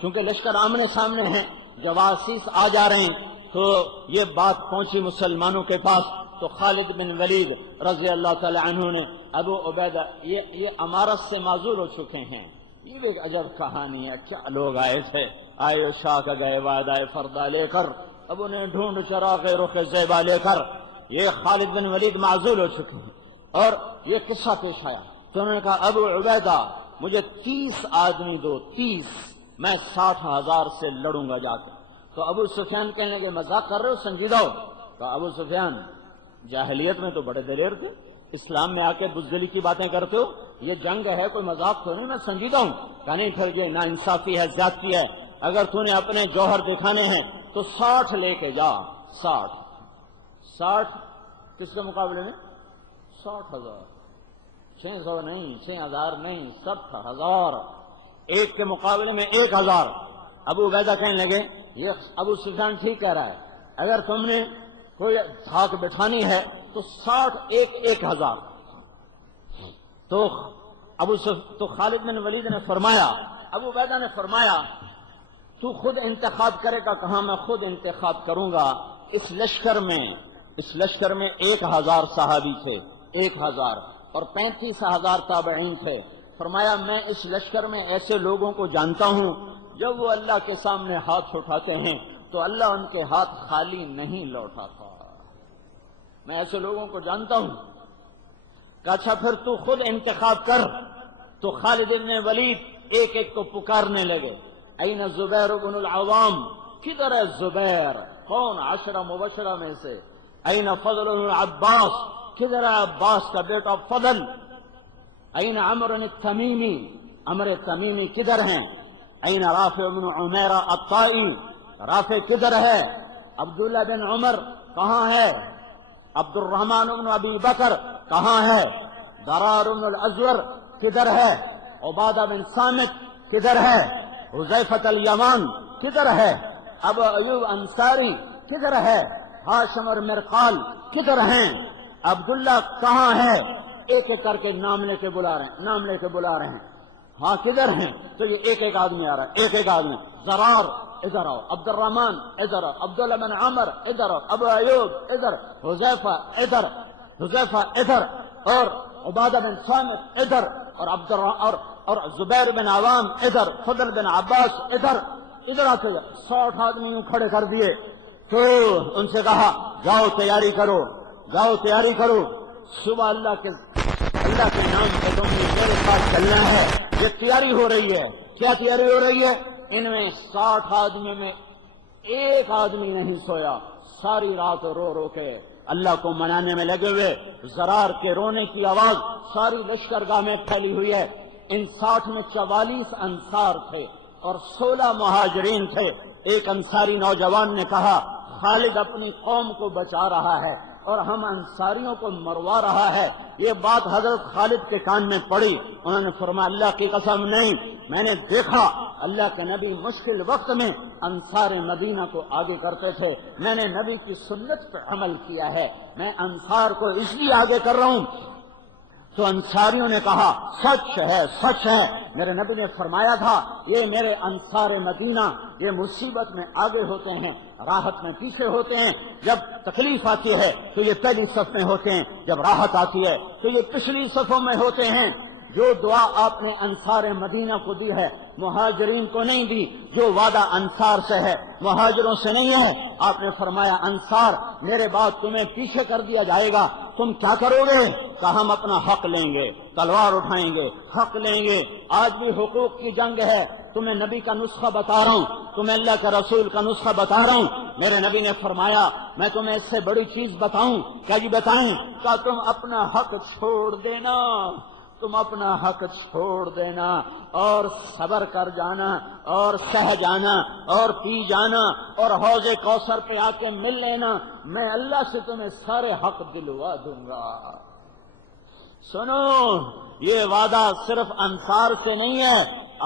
کیونکہ لشکر آمنے سامنے ہیں، جواسیس آ جا رہے ہیں۔ تو یہ بات پہنچی مسلمانوں کے پاس، تو خالد بن ولید رضی اللہ تعالی عنہ نے ابو عبیدہ، یہ امارت سے معذور ہو چکے ہیں، یہ ایک عجب کہانی ہے، کیا لوگ آئے تھے، آئے شاہ کا گئے وعدہ فردا لے کر، ابو نے ڈھونڈ چراغ رخ زیبا لے کر، یہ خالد بن ولید معذور ہو چکے ہیں۔ اور یہ قصہ پیش آیا تو انہوں نے کہا ابو عبیدہ مجھے 30 آدمی دو، 30، میں 60,000 سے لڑوں گا جا کر۔ تو ابو سفیان کہنے لگے مذاق کر رہے ہو، سنجیدہ ہو؟ تو ابو سفیان جاہلیت میں تو بڑے دلیر تھے، اسلام میں آ کے بزدلی کی باتیں کرتے ہو، یہ جنگ ہے کوئی مذاق تو نہیں، میں سنجیدہ ہوں۔ کہ نہیں، پھر یہ ناانصافی ہے، زیادتی ہے، اگر تو نے اپنے جوہر دکھانے ہیں تو 60 لے کے جا۔ 60 کس کے مقابلے میں؟ 60,000، 600 نہیں، 6,000 نہیں، 70,000، ایک کے مقابلے میں 1,000۔ ابو عبیدہ کہنے لگے یہ ابو سفیان ٹھیک کہہ رہا ہے، اگر تم نے کوئی دھاک بٹھانی ہے تو 60 1,000۔ تو خالد بن ولید نے فرمایا، ابو عبیدہ نے فرمایا تو خود انتخاب کرے گا؟ کہاں میں خود انتخاب کروں گا۔ اس لشکر میں 1,000 صحابی تھے، 1,000، اور 35,000 تابعین تھے۔ فرمایا میں اس لشکر میں ایسے لوگوں کو جانتا ہوں جب وہ اللہ کے سامنے ہاتھ اٹھاتے ہیں تو اللہ ان کے ہاتھ خالی نہیں لوٹاتا، میں ایسے لوگوں کو جانتا ہوں۔ کہ اچھا پھر تو خود انتخاب کر۔ تو خالد بن ولید ایک ایک کو پکارنے لگے، این زبیر بن العوام، کدھر ہے زبیر؟ کون 10 مبشرہ میں سے؟ این فضل بن عباس، کدھر ہے عباس کا بیٹا فضل؟ این عمر التمیمی، عمر تمیمی کدھر ہیں؟ این رافع بن عمیرہ الطائی، رافع کدھر ہے؟ عبداللہ بن عمر کہاں ہے؟ عبد الرحمن بن ابی بکر کہاں ہے؟ درار بن الازور کدھر ہے؟ عبادہ بن صامت کدھر ہے؟ حذیفہ الیمان کدھر ہے؟ ابو ایوب انصاری کدھر ہے؟ ہاشم اور مرقال کدھر ہیں؟ عبداللہ کہاں ہے؟ ایک ایک کر کے نام لے کے بلا رہے ہیں، ہاں کدھر ہیں؟ تو یہ ایک ایک آدمی آ رہا ہے، ایک ایک آدمی۔ زرار ادھر آؤ، عبد الرحمن ادھر آؤ، عبداللہ بن عمر ادھر آؤ، ابو ایوب ادھر، حذیفہ ادھر، اور عبادہ بن صامت ادھر، اور زبیر بن عوام ادھر، فضل بن عباس ادھر آتے جا۔ 60 آدمیوں کھڑے کر دیے۔ تو ان سے کہا جاؤ تیاری کرو، صبح اللہ کے نام پہ تم نے میرے ساتھ چلنا ہے۔ یہ تیاری ہو رہی ہے۔ کیا تیاری ہو رہی ہے؟ ان میں 60 آدمیوں میں ایک آدمی نہیں سویا، ساری رات رو کے اللہ کو منانے میں لگے ہوئے۔ زرار کے رونے کی آواز ساری لشکرگاہ میں پھیلی ہوئی ہے۔ ان 60 میں 44 انصار تھے اور 16 مہاجرین تھے۔ ایک انصاری نوجوان نے کہا خالد اپنی قوم کو بچا رہا ہے، اور ہم انصاریوں کو مروا رہا ہے۔ یہ بات حضرت خالد کے کان میں پڑی، انہوں نے فرمایا اللہ کی قسم نہیں، میں نے دیکھا اللہ کے نبی مشکل وقت میں انصار مدینہ کو آگے کرتے تھے، میں نے نبی کی سنت پر عمل کیا ہے، میں انصار کو اس لیے آگے کر رہا ہوں۔ تو انصاریوں نے کہا سچ ہے، سچ ہے، میرے نبی نے فرمایا تھا یہ میرے انصار مدینہ یہ مصیبت میں آگے ہوتے ہیں، راحت میں پیچھے ہوتے ہیں، جب تکلیف آتی ہے تو یہ پہلی صف میں ہوتے ہیں، جب راحت آتی ہے تو یہ پچھلی صفوں میں ہوتے ہیں۔ جو دعا آپ نے انصار مدینہ کو دی ہے مہاجرین کو نہیں دی، جو وعدہ انصار سے ہے مہاجروں سے نہیں ہے۔ آپ نے فرمایا انصار میرے بعد تمہیں پیچھے کر دیا جائے گا، تم کیا کرو گے؟ کہ ہم اپنا حق لیں گے، تلوار اٹھائیں گے، حق لیں گے۔ آج بھی حقوق کی جنگ ہے، تمہیں نبی کا نسخہ بتا رہا ہوں، تمہیں اللہ کا رسول کا نسخہ بتا رہا ہوں۔ میرے نبی نے فرمایا میں تمہیں اس سے بڑی چیز بتاؤں، کیا جی بتائیں؟ کہ تم اپنا حق چھوڑ دینا، تم اپنا حق چھوڑ دینا اور صبر کر جانا اور سہ جانا اور پی جانا اور حوض کوثر پہ آ کے مل لینا، میں اللہ سے تمہیں سارے حق دلوا دوں گا۔ سنو، یہ وعدہ صرف انصار سے نہیں ہے،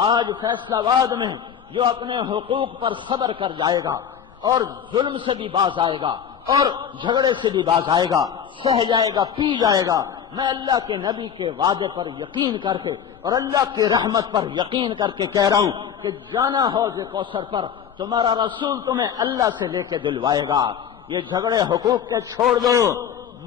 آج فیصلہ آباد میں جو اپنے حقوق پر صبر کر جائے گا اور ظلم سے بھی باز آئے گا اور جھگڑے سے بھی باز آئے گا، سہ جائے گا، پی جائے گا، میں اللہ کے نبی کے وعدے پر یقین کر کے اور اللہ کی رحمت پر یقین کر کے کہہ رہا ہوں کہ جانا حوض کوثر پر، تمہارا رسول تمہیں اللہ سے لے کے دلوائے گا۔ یہ جھگڑے حقوق کے چھوڑ دو،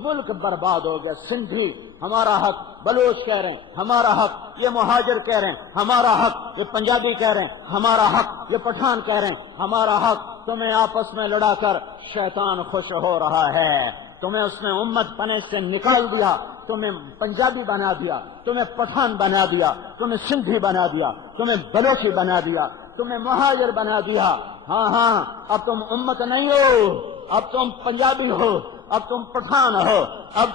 ملک برباد ہو گیا۔ سندھی ہمارا حق، بلوچ کہہ رہے ہیں ہمارا حق، یہ مہاجر کہہ رہے ہیں ہمارا حق، یہ پنجابی کہہ رہے ہیں ہمارا حق، یہ پٹھان کہہ رہے ہیں ہمارا حق۔ تمہیں آپس میں لڑا کر شیطان خوش ہو رہا ہے، تمہیں اس نے امت پنے سے نکال دیا، تمہیں پنجابی بنا دیا، تمہیں پٹھان بنا دیا، تمہیں سندھی بنا دیا، تمہیں بلوچی بنا دیا، تمہیں مہاجر بنا دیا۔ ہاں ہاں، اب تم امت نہیں ہو، اب تم پنجابی ہو، اب تم پٹھان ہو، اب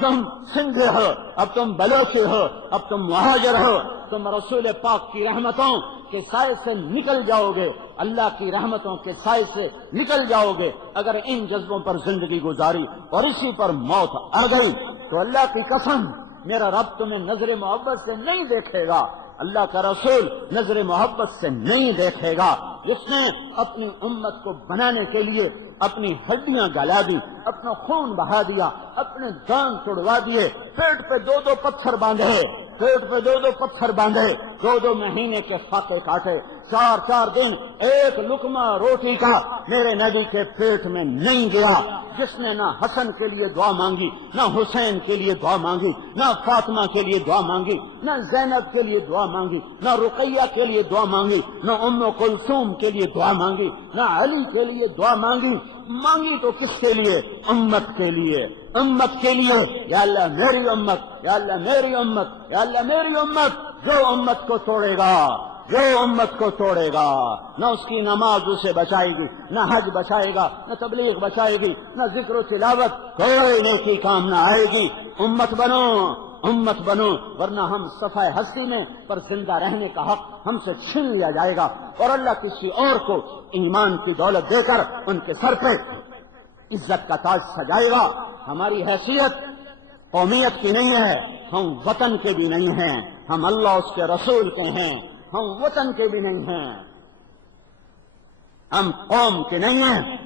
تم سندھی ہو، اب تم بلوچی ہو، اب تم مہاجر ہو۔ تم رسول پاک کی رحمتوں کے سائے سے نکل جاؤ گے، اللہ کی رحمتوں کے سائے سے نکل جاؤ گے۔ اگر ان جذبوں پر زندگی گزاری اور اسی پر موت آ گئی تو اللہ کی قسم میرا رب تمہیں نظر محبت سے نہیں دیکھے گا، اللہ کا رسول نظر محبت سے نہیں دیکھے گا۔ جس نے اپنی امت کو بنانے کے لیے اپنی ہڈیاں گلا دی، اپنا خون بہا دیا، اپنے جان توڑوا دیے، پیٹ پہ دو پتھر باندھے، پیٹ پہ دو پتھر باندھے، دو مہینے کے فاقے کاٹے، 4 دن ایک لقمہ روٹی کا میرے نبی کے پیٹ میں نہیں گیا۔ جس نے نہ حسن کے لیے دعا مانگی، نہ حسین کے لیے دعا مانگی، نہ فاطمہ کے لیے دعا مانگی، نہ زینب کے لیے دعا مانگی، نہ رقیہ کے لیے دعا مانگی، نہ ام کلثوم کے لیے دعا مانگی، نہ علی کے لیے دعا مانگی تو کس کے لیے؟ امت کے لیے، امت کے لیے۔ یا اللہ میری امت، یا اللہ میری امت، یا اللہ میری امت۔ جو امت کو توڑے گا، جو امت کو توڑے گا، نہ اس کی نماز اسے بچائے گی، نہ حج بچائے گا، نہ تبلیغ بچائے گی، نہ ذکر و تلاوت، کوئی نیکی کام نہ آئے گی۔ امت بنو، امت بنو، ورنہ ہم صفحہ ہستی میں پر زندہ رہنے کا حق ہم سے چھین لیا جائے گا، اور اللہ کسی اور کو ایمان کی دولت دے کر ان کے سر پہ عزت کا تاج سجائے گا۔ ہماری حیثیت قومیت کی نہیں ہے، ہم وطن کے بھی نہیں ہیں، ہم اللہ اس کے رسول کے ہیں، ہم وطن کے بھی نہیں ہیں، ہم قوم کے نہیں ہیں،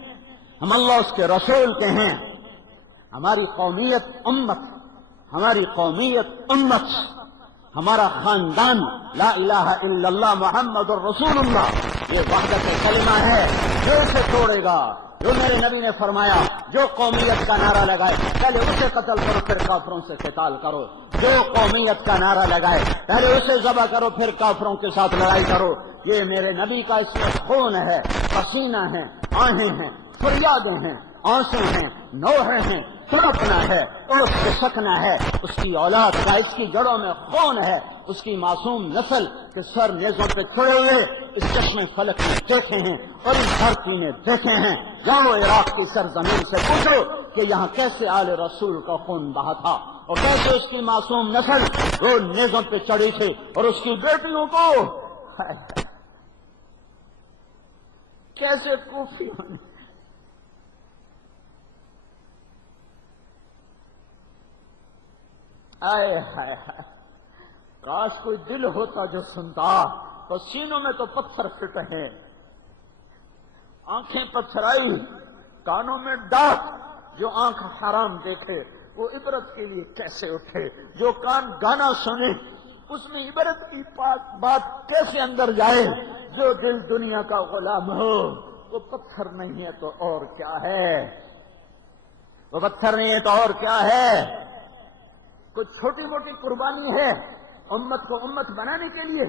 ہم اللہ اس کے رسول کے ہیں۔ ہماری قومیت امت، ہماری قومیت امت، ہمارا خاندان لا الہ الا اللہ محمد الرسول اللہ، یہ وحدت کلمہ ہے۔ جو اسے توڑے گا، جو میرے نبی نے فرمایا جو قومیت کا نعرہ لگائے پہلے اسے قتل کرو پھر کافروں سے قتال کرو، جو قومیت کا نعرہ لگائے پہلے اسے ذبح کرو پھر کافروں کے ساتھ لڑائی کرو۔ یہ میرے نبی کا اس میں خون ہے، پسینہ ہے، آہیں ہیں، فریادیں ہیں، آنسو ہیں، نوحے ہیں، تڑپنا ہے، اور اس سے سکنا ہے، اس کی اولاد کا اس کی جڑوں میں خون ہے، اس کی معصوم نسل کے سر نیزوں پہ چھڑے ہوئے اس چشمے فلک میں دیکھے ہیں اور اس دھرتی میں دیکھے ہیں۔ جاؤ عراق کی سرزمین سے پوچھو کہ یہاں کیسے آل رسول کا خون بہا تھا اور کیسے اس کی معصوم نسل وہ نیزوں پہ چڑھی تھی اور اس کی بیٹیوں کو کیسے کوفیوں نے آئے ہائے ہائے، کاش کوئی دل ہوتا جو سنتا، تو سینوں میں تو پتھر پھٹے ہیں، آنکھیں پتھرائی، کانوں میں ڈاک، جو آنکھ حرام دیکھے وہ عبرت کے لیے کیسے اٹھے، جو کان گانا سنے اس میں عبرت کی بات کیسے اندر جائے، جو دل دنیا کا غلام ہو وہ پتھر نہیں ہے تو اور کیا ہے، وہ پتھر نہیں ہے تو اور کیا ہے، کوئی چھوٹی موٹی قربانی ہے امت کو امت بنانے کے لیے؟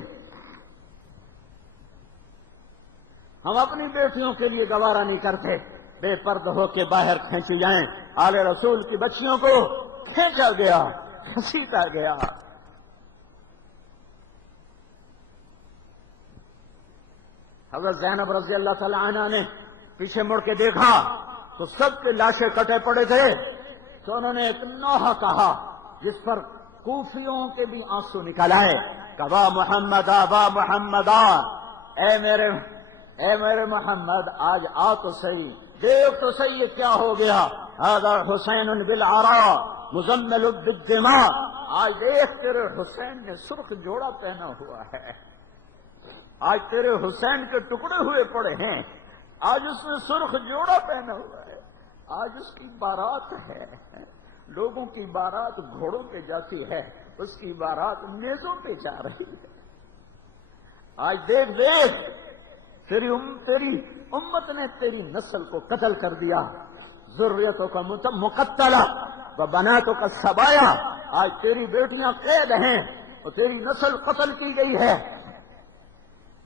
ہم اپنی بیٹیوں کے لیے گوارا نہیں کرتے بے پردہ ہو کے باہر کھینچی جائیں، آل رسول کی بچیوں کو کھینچا گیا، گھسیٹا گیا۔ حضرت زینب رضی اللہ تعالی عنہ نے پیچھے مڑ کے دیکھا تو سب کے لاشیں کٹے پڑے تھے، تو انہوں نے ایک نوحہ کہا جس پر کوفیوں کے بھی آنسو نکل آئے، کہا محمد آبا محمد اے میرے محمد آج آ تو صحیح، دیکھ تو صحیح یہ کیا ہو گیا، هذا حسین بالعراء مزمل بالدماء، آج دیکھ تیرے حسین نے سرخ جوڑا پہنا ہوا ہے، آج تیرے حسین کے ٹکڑے ہوئے پڑے ہیں، آج اس نے سرخ جوڑا پہنا ہوا ہے، آج اس کی بارات ہے، لوگوں کی بارات گھوڑوں پہ جاتی ہے، اس کی بارات میزوں پہ جا رہی ہے، آج دیکھ تیری امت نے تیری نسل کو قتل کر دیا، ذریتوں کا مقتلہ و بناتوں کا سبایا، آج تیری بیٹیاں قید ہیں اور تیری نسل قتل کی گئی ہے،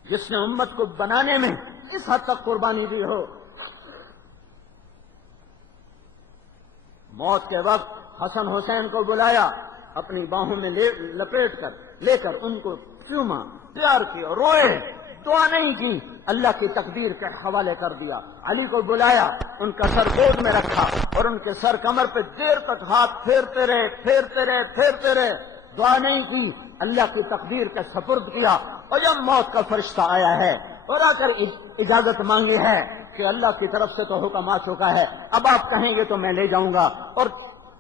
جس نے امت کو بنانے میں اس حد تک قربانی دی ہو۔ موت کے وقت حسن حسین کو بلایا، اپنی باہوں میں لپیٹ کر لے کر ان کو چوما، پیار کیا، روئے، دعا نہیں کی، اللہ کی تقدیر کے حوالے کر دیا۔ علی کو بلایا، ان کا سر گود میں رکھا اور ان کے سر کمر پہ دیر تک ہاتھ پھیرتے رہے، دعا نہیں کی، اللہ کی تقدیر کا سپرد کیا، اور جب موت کا فرشتہ آیا ہے اور آ کر اجازت مانگی ہے کہ اللہ کی طرف سے تو حکم آ چکا ہے، اب آپ کہیں گے تو میں لے جاؤں گا اور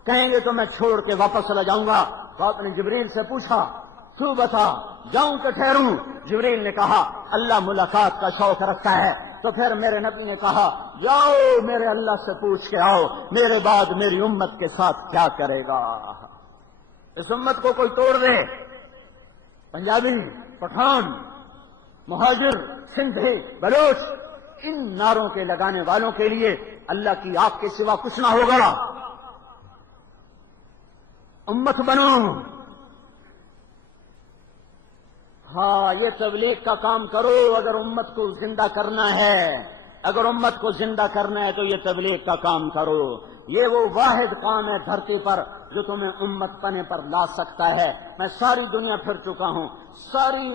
کہیں گے تو میں چھوڑ کے واپس چلا جاؤں گا، تو آپ نے جبریل سے پوچھا تو بتا جاؤں کہ ٹھہروں؟ جبریل نے کہا اللہ ملاقات کا شوق رکھتا ہے، تو پھر میرے نبی نے کہا جاؤ میرے اللہ سے پوچھ کے آؤ میرے بعد میری امت کے ساتھ کیا کرے گا، اس امت کو کوئی توڑ دے، پنجابی، پٹھان، مہاجر، سندھی، بلوچ، ان نعروں کے لگانے والوں کے لیے اللہ کی آگ کے سوا کچھ نہ ہوگا، امت بنو۔ ہاں یہ تبلیغ کا کام کرو، اگر امت کو زندہ کرنا ہے، اگر امت کو زندہ کرنا ہے تو یہ تبلیغ کا کام کرو، یہ وہ واحد کام ہے دھرتی پر جو تمہیں امت پنے پر لا سکتا ہے۔ میں ساری دنیا پھر چکا ہوں، ساری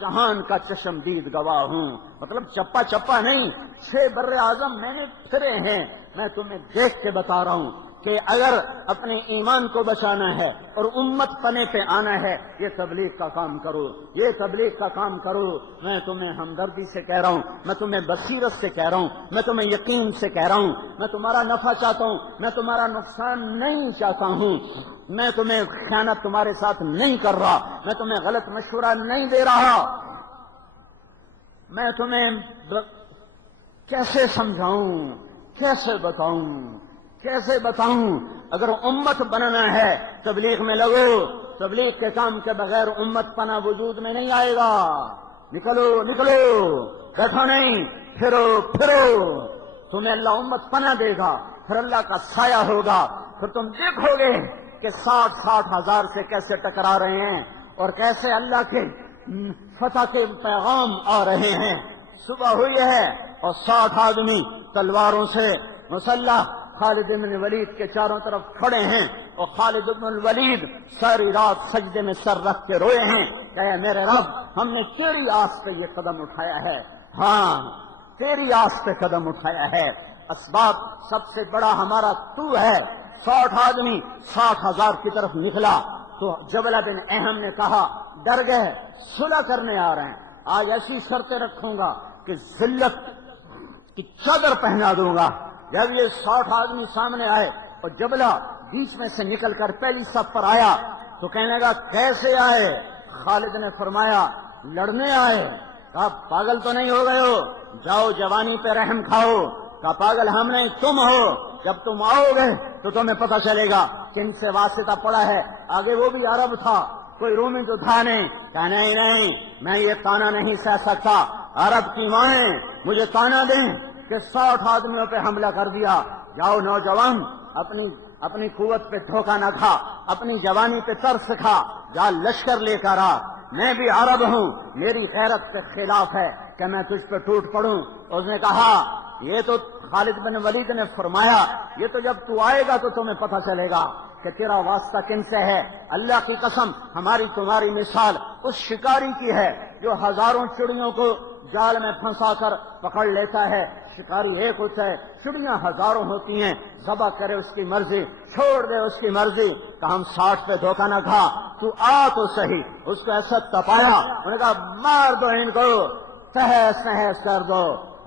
جہان کا چشمدید گواہ ہوں، مطلب چپا چپا نہیں، 6 بر اعظم میں نے پھرے ہیں، میں تمہیں دیکھ کے بتا رہا ہوں کہ اگر اپنے ایمان کو بچانا ہے اور امت پنے پہ آنا ہے یہ تبلیغ کا کام کرو، یہ تبلیغ کا کام کرو۔ میں تمہیں ہمدردی سے کہہ رہا ہوں، میں تمہیں بصیرت سے کہہ رہا ہوں، میں تمہیں یقین سے کہہ رہا ہوں، میں تمہارا نفع چاہتا ہوں، میں تمہارا نقصان نہیں چاہتا ہوں، میں تمہیں خیانت تمہارے ساتھ نہیں کر رہا، میں تمہیں غلط مشورہ نہیں دے رہا، میں تمہیں کیسے سمجھاؤں، کیسے بتاؤں؟ اگر امت بننا ہے تبلیغ میں لگو، تبلیغ کے کام کے بغیر امت پنا وجود میں نہیں آئے گا، نکلو بیٹھو نہیں، پھرو تمہیں اللہ امت پنا دے گا، پھر اللہ کا سایہ ہوگا، پھر تم دیکھو گے کہ 60 ہزار سے کیسے ٹکرا رہے ہیں اور کیسے اللہ کے فتح کے پیغام آ رہے ہیں۔ صبح ہوئی ہے اور 60 آدمی تلواروں سے مسلح خالد بن ولید کے چاروں طرف کھڑے ہیں، اور خالد بن الولید ساری رات سجدے میں سر رکھ کے روئے ہیں کہ اے میرے رب ہم نے تیری آس پہ یہ قدم اٹھایا ہے، ہاں تیری آس پہ قدم اٹھایا ہے، اسباب سب سے بڑا ہمارا تو ہے۔ 60 آدمی 60 ہزار کی طرف نکلا تو جبلہ بن اہم نے کہا ڈر گئے، صلح کرنے آ رہے ہیں، آج ایسی شرطیں رکھوں گا کہ ذلت کی چادر پہنا دوں گا۔ جب یہ 60 آدمی سامنے آئے اور جبلہ بیچ میں سے نکل کر پہلی صف پر آیا تو کہنے لگا کیسے آئے؟ خالد نے فرمایا لڑنے آئے۔ کہا پاگل تو نہیں ہو گئے ہو؟ جاؤ جوانی پہ رحم کھاؤ۔ کہا پاگل ہم نہیں تم ہو، جب تم آؤ گے تو تمہیں پتہ چلے گا کن سے واسطہ پڑا ہے۔ آگے وہ بھی عرب تھا، کوئی رومی تو تھا نہیں۔ کہا نہیں میں یہ تانا نہیں سہ سکتا، عرب کی مائیں مجھے تانا دیں کہ 60 آدمیوں پہ حملہ کر دیا۔ جاؤ نوجوان، اپنی قوت پہ دھوکہ نہ کھا، اپنی جوانی پہ ترس کھا، جا لشکر لے کر آ۔ میں بھی عرب ہوں، میری غیرت کے خلاف ہے کہ میں تجھ پہ ٹوٹ پڑوں۔ اس نے کہا یہ تو خالد بن ولید نے فرمایا یہ تو جب تو آئے گا تو تمہیں پتہ چلے گا کہ تیرا واسطہ کن سے ہے۔ اللہ کی قسم ہماری تمہاری مثال اس شکاری کی ہے جو ہزاروں چڑیوں کو جال میں پھنسا کر پکڑ لیتا ہے۔ شکاری ایک ہوتا ہے، چڑیاں ہزاروں ہوتی ہیں، ذبح کرے اس کی مرضی، چھوڑ دے اس کی مرضی۔ کہ ہم 60 پہ دھوکہ نہ کھا، تو آ تو صحیح۔ اس کو ایسا تپایا، انہوں نے کہا مار دو ان کو، تہس نہس کر دو،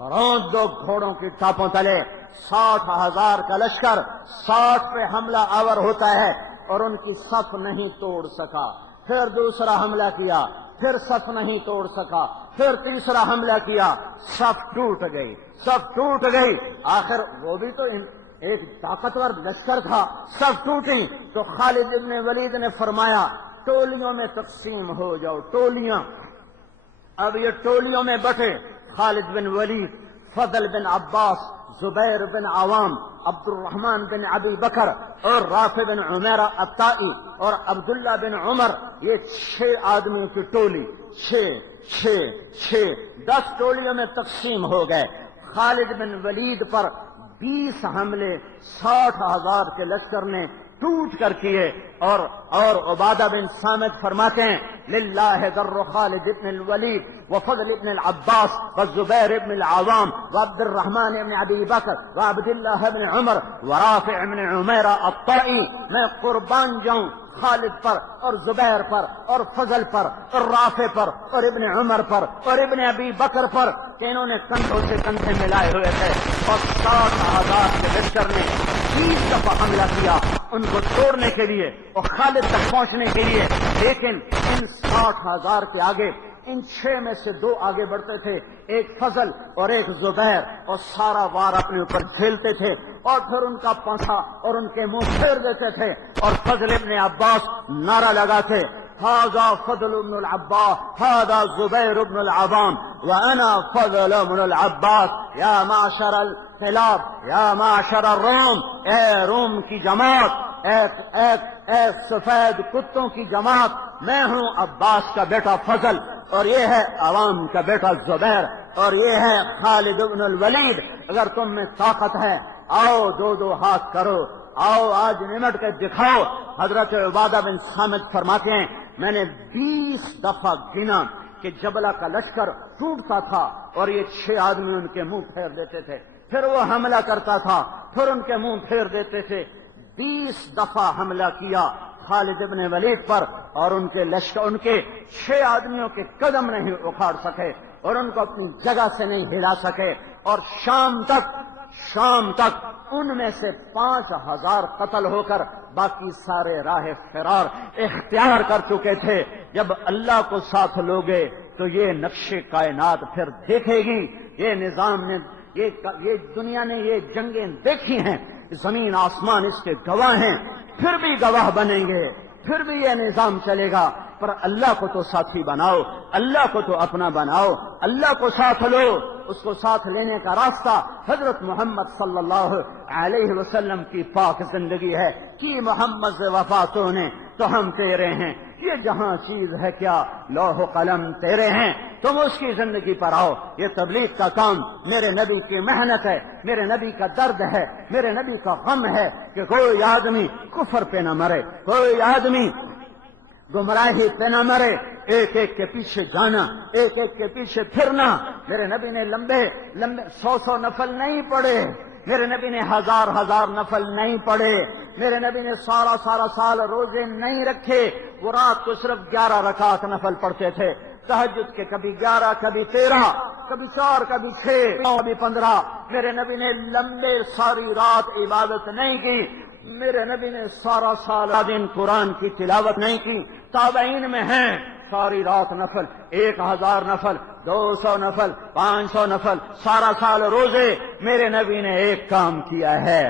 رونت دو گھوڑوں کی ٹاپوں تلے۔ 60,000 کا لشکر 60 پہ حملہ آور ہوتا ہے اور ان کی صف نہیں توڑ سکا۔ پھر دوسرا حملہ کیا، پھر صف نہیں توڑ سکا، پھر تیسرا حملہ کیا، صف ٹوٹ گئی۔ آخر وہ بھی تو ایک طاقتور لشکر تھا، صف ٹوٹی تو خالد بن ولید نے فرمایا ٹولیوں میں تقسیم ہو جاؤ، ٹولیاں۔ اب یہ ٹولیوں میں بٹے، خالد بن ولید، فضل بن عباس، زبیر بن عوام، عبد الرحمن بن ابی بکر اور رافع بن عمیرہ الطائی اور عبداللہ بن عمر، یہ 6 آدمیوں کی ٹولی، 10 ٹولیوں میں تقسیم ہو گئے۔ خالد بن ولید پر 20 حملے 60,000 کے لشکر نے ٹوٹ کر کیے۔ اور عبادہ بن صامت فرماتے ہیں للہ در خالد بن الولید وفضل بن العباس والزبیر بن العوام وعبد الرحمن بن ابی بکر وعبداللہ بن عمر ورافع بن عمیرہ الطائی، میں قربان جاؤں خالد پر اور زبیر پر اور فضل پر اور رافع پر اور ابن عمر پر اور ابن ابی بکر پر کہ انہوں نے کندھوں سے کندھے ملائے ہوئے تھے اور 60,000 کے لشکر نے 20 دفعہ حملہ کیا ان کو توڑنے کے لیے اور خالد تک پہنچنے کے لیے۔ لیکن ان 60,000 کے آگے ان 6 میں سے 2 آگے بڑھتے تھے، ایک فضل اور ایک زبیر، اور سارا وار اپنے اوپر کھیلتے تھے اور پھر ان کا پنکھا اور ان کے منہ پھیر دیتے تھے اور فضل ابن عباس نعرہ لگاتے هذا فضل ابن العباس هذا زبیر ابن العوام وانا فضل ابن العباس یا معشر الخلاب یا معشر الروم، اے روم کی جماعت، اے سفید کتوں کی جماعت، میں ہوں عباس کا بیٹا فضل اور یہ ہے عوام کا بیٹا زبیر اور یہ ہے خالد بن الولید۔ اگر تم میں طاقت ہے آؤ 2 ہاتھ کرو، آؤ آج نمٹ کے دکھاؤ۔ حضرت عبادہ بن صامت فرماتے ہیں میں نے 20 دفعہ گنا کہ جبلہ کا لشکر ٹوٹتا تھا اور یہ 6 آدمی ان کے منہ پھیر دیتے تھے، پھر وہ حملہ کرتا تھا پھر ان کے منہ پھیر دیتے تھے۔ 20 دفعہ حملہ کیا خالد بن ولید پر اور ان کے لشکر، ان کے 6 آدمیوں کے قدم نہیں اکھاڑ سکے اور ان کو اپنی جگہ سے نہیں ہلا سکے، اور شام تک ان میں سے 5,000 قتل ہو کر باقی سارے راہ فرار اختیار کر چکے تھے۔ جب اللہ کو ساتھ لوگے تو یہ نقش کائنات پھر دیکھے گی، یہ نظام نے یہ دنیا نے یہ جنگیں دیکھی ہیں، زمین آسمان اس کے گواہ ہیں، پھر بھی گواہ بنیں گے، پھر بھی یہ نظام چلے گا۔ پر اللہ کو تو ساتھی بناؤ، اللہ کو تو اپنا بناؤ، اللہ کو ساتھ لو۔ اس کو ساتھ لینے کا راستہ حضرت محمد صلی اللہ علیہ وسلم کی پاک زندگی ہے کہ محمد سے وفا تو نے تو ہم تیرے ہیں، یہ جہاں چیز ہے کیا لوح و قلم تیرے ہیں، تم اس کی زندگی پر آؤ۔ یہ تبلیغ کا کام میرے نبی کی محنت ہے، میرے نبی کا درد ہے، میرے نبی کا غم ہے کہ کوئی آدمی کفر پہ نہ مرے، کوئی آدمی گمراہی پہ نہ مرے، ایک ایک کے پیچھے جانا، ایک ایک کے پیچھے پھرنا۔ میرے نبی نے لمبے 100 نفل نہیں پڑھے، میرے نبی نے 1000 نفل نہیں پڑھے، میرے نبی نے سارا سال روزے نہیں رکھے، وہ رات کو صرف 11 رکعت نفل پڑھتے تھے، تہجد کے کبھی 11 کبھی 13 کبھی 4 کبھی 6 کبھی 15۔ میرے نبی نے لمبے ساری رات عبادت نہیں کی، میرے نبی نے سارا سال دن قرآن کی تلاوت نہیں کی. تابعین میں ہیں ساری رات نفل، 1000 نفل، 200 نفل، 500 نفل، سارا سال روزے. میرے نبی نے ایک کام کیا ہے،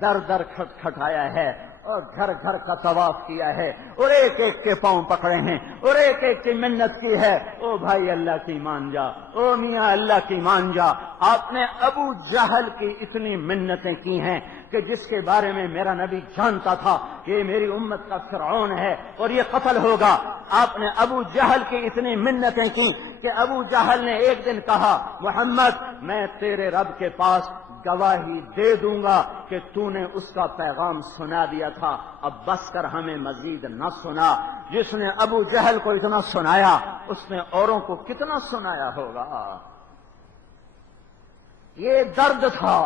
در در کھٹکھٹایا ہے اور گھر گھر کا طواف کیا ہے اور ایک ایک کے پاؤں پکڑے ہیں اور ایک ایک کی منت کی ہے. او بھائی اللہ کی مان جا، او میاں اللہ کی مان جا. آپ نے ابو جہل کی اتنی منتیں کی ہیں کہ جس کے بارے میں میرا نبی جانتا تھا کہ یہ میری امت کا فرعون ہے اور یہ قتل ہوگا. آپ نے ابو جہل کی اتنی منتیں کی کہ ابو جہل نے ایک دن کہا محمد میں تیرے رب کے پاس گواہی دے دوں گا کہ تو نے اس کا پیغام سنا دیا تھا، اب بس کر ہمیں مزید نہ سنا. جس نے ابو جہل کو اتنا سنایا اس نے اوروں کو کتنا سنایا ہوگا. یہ درد تھا،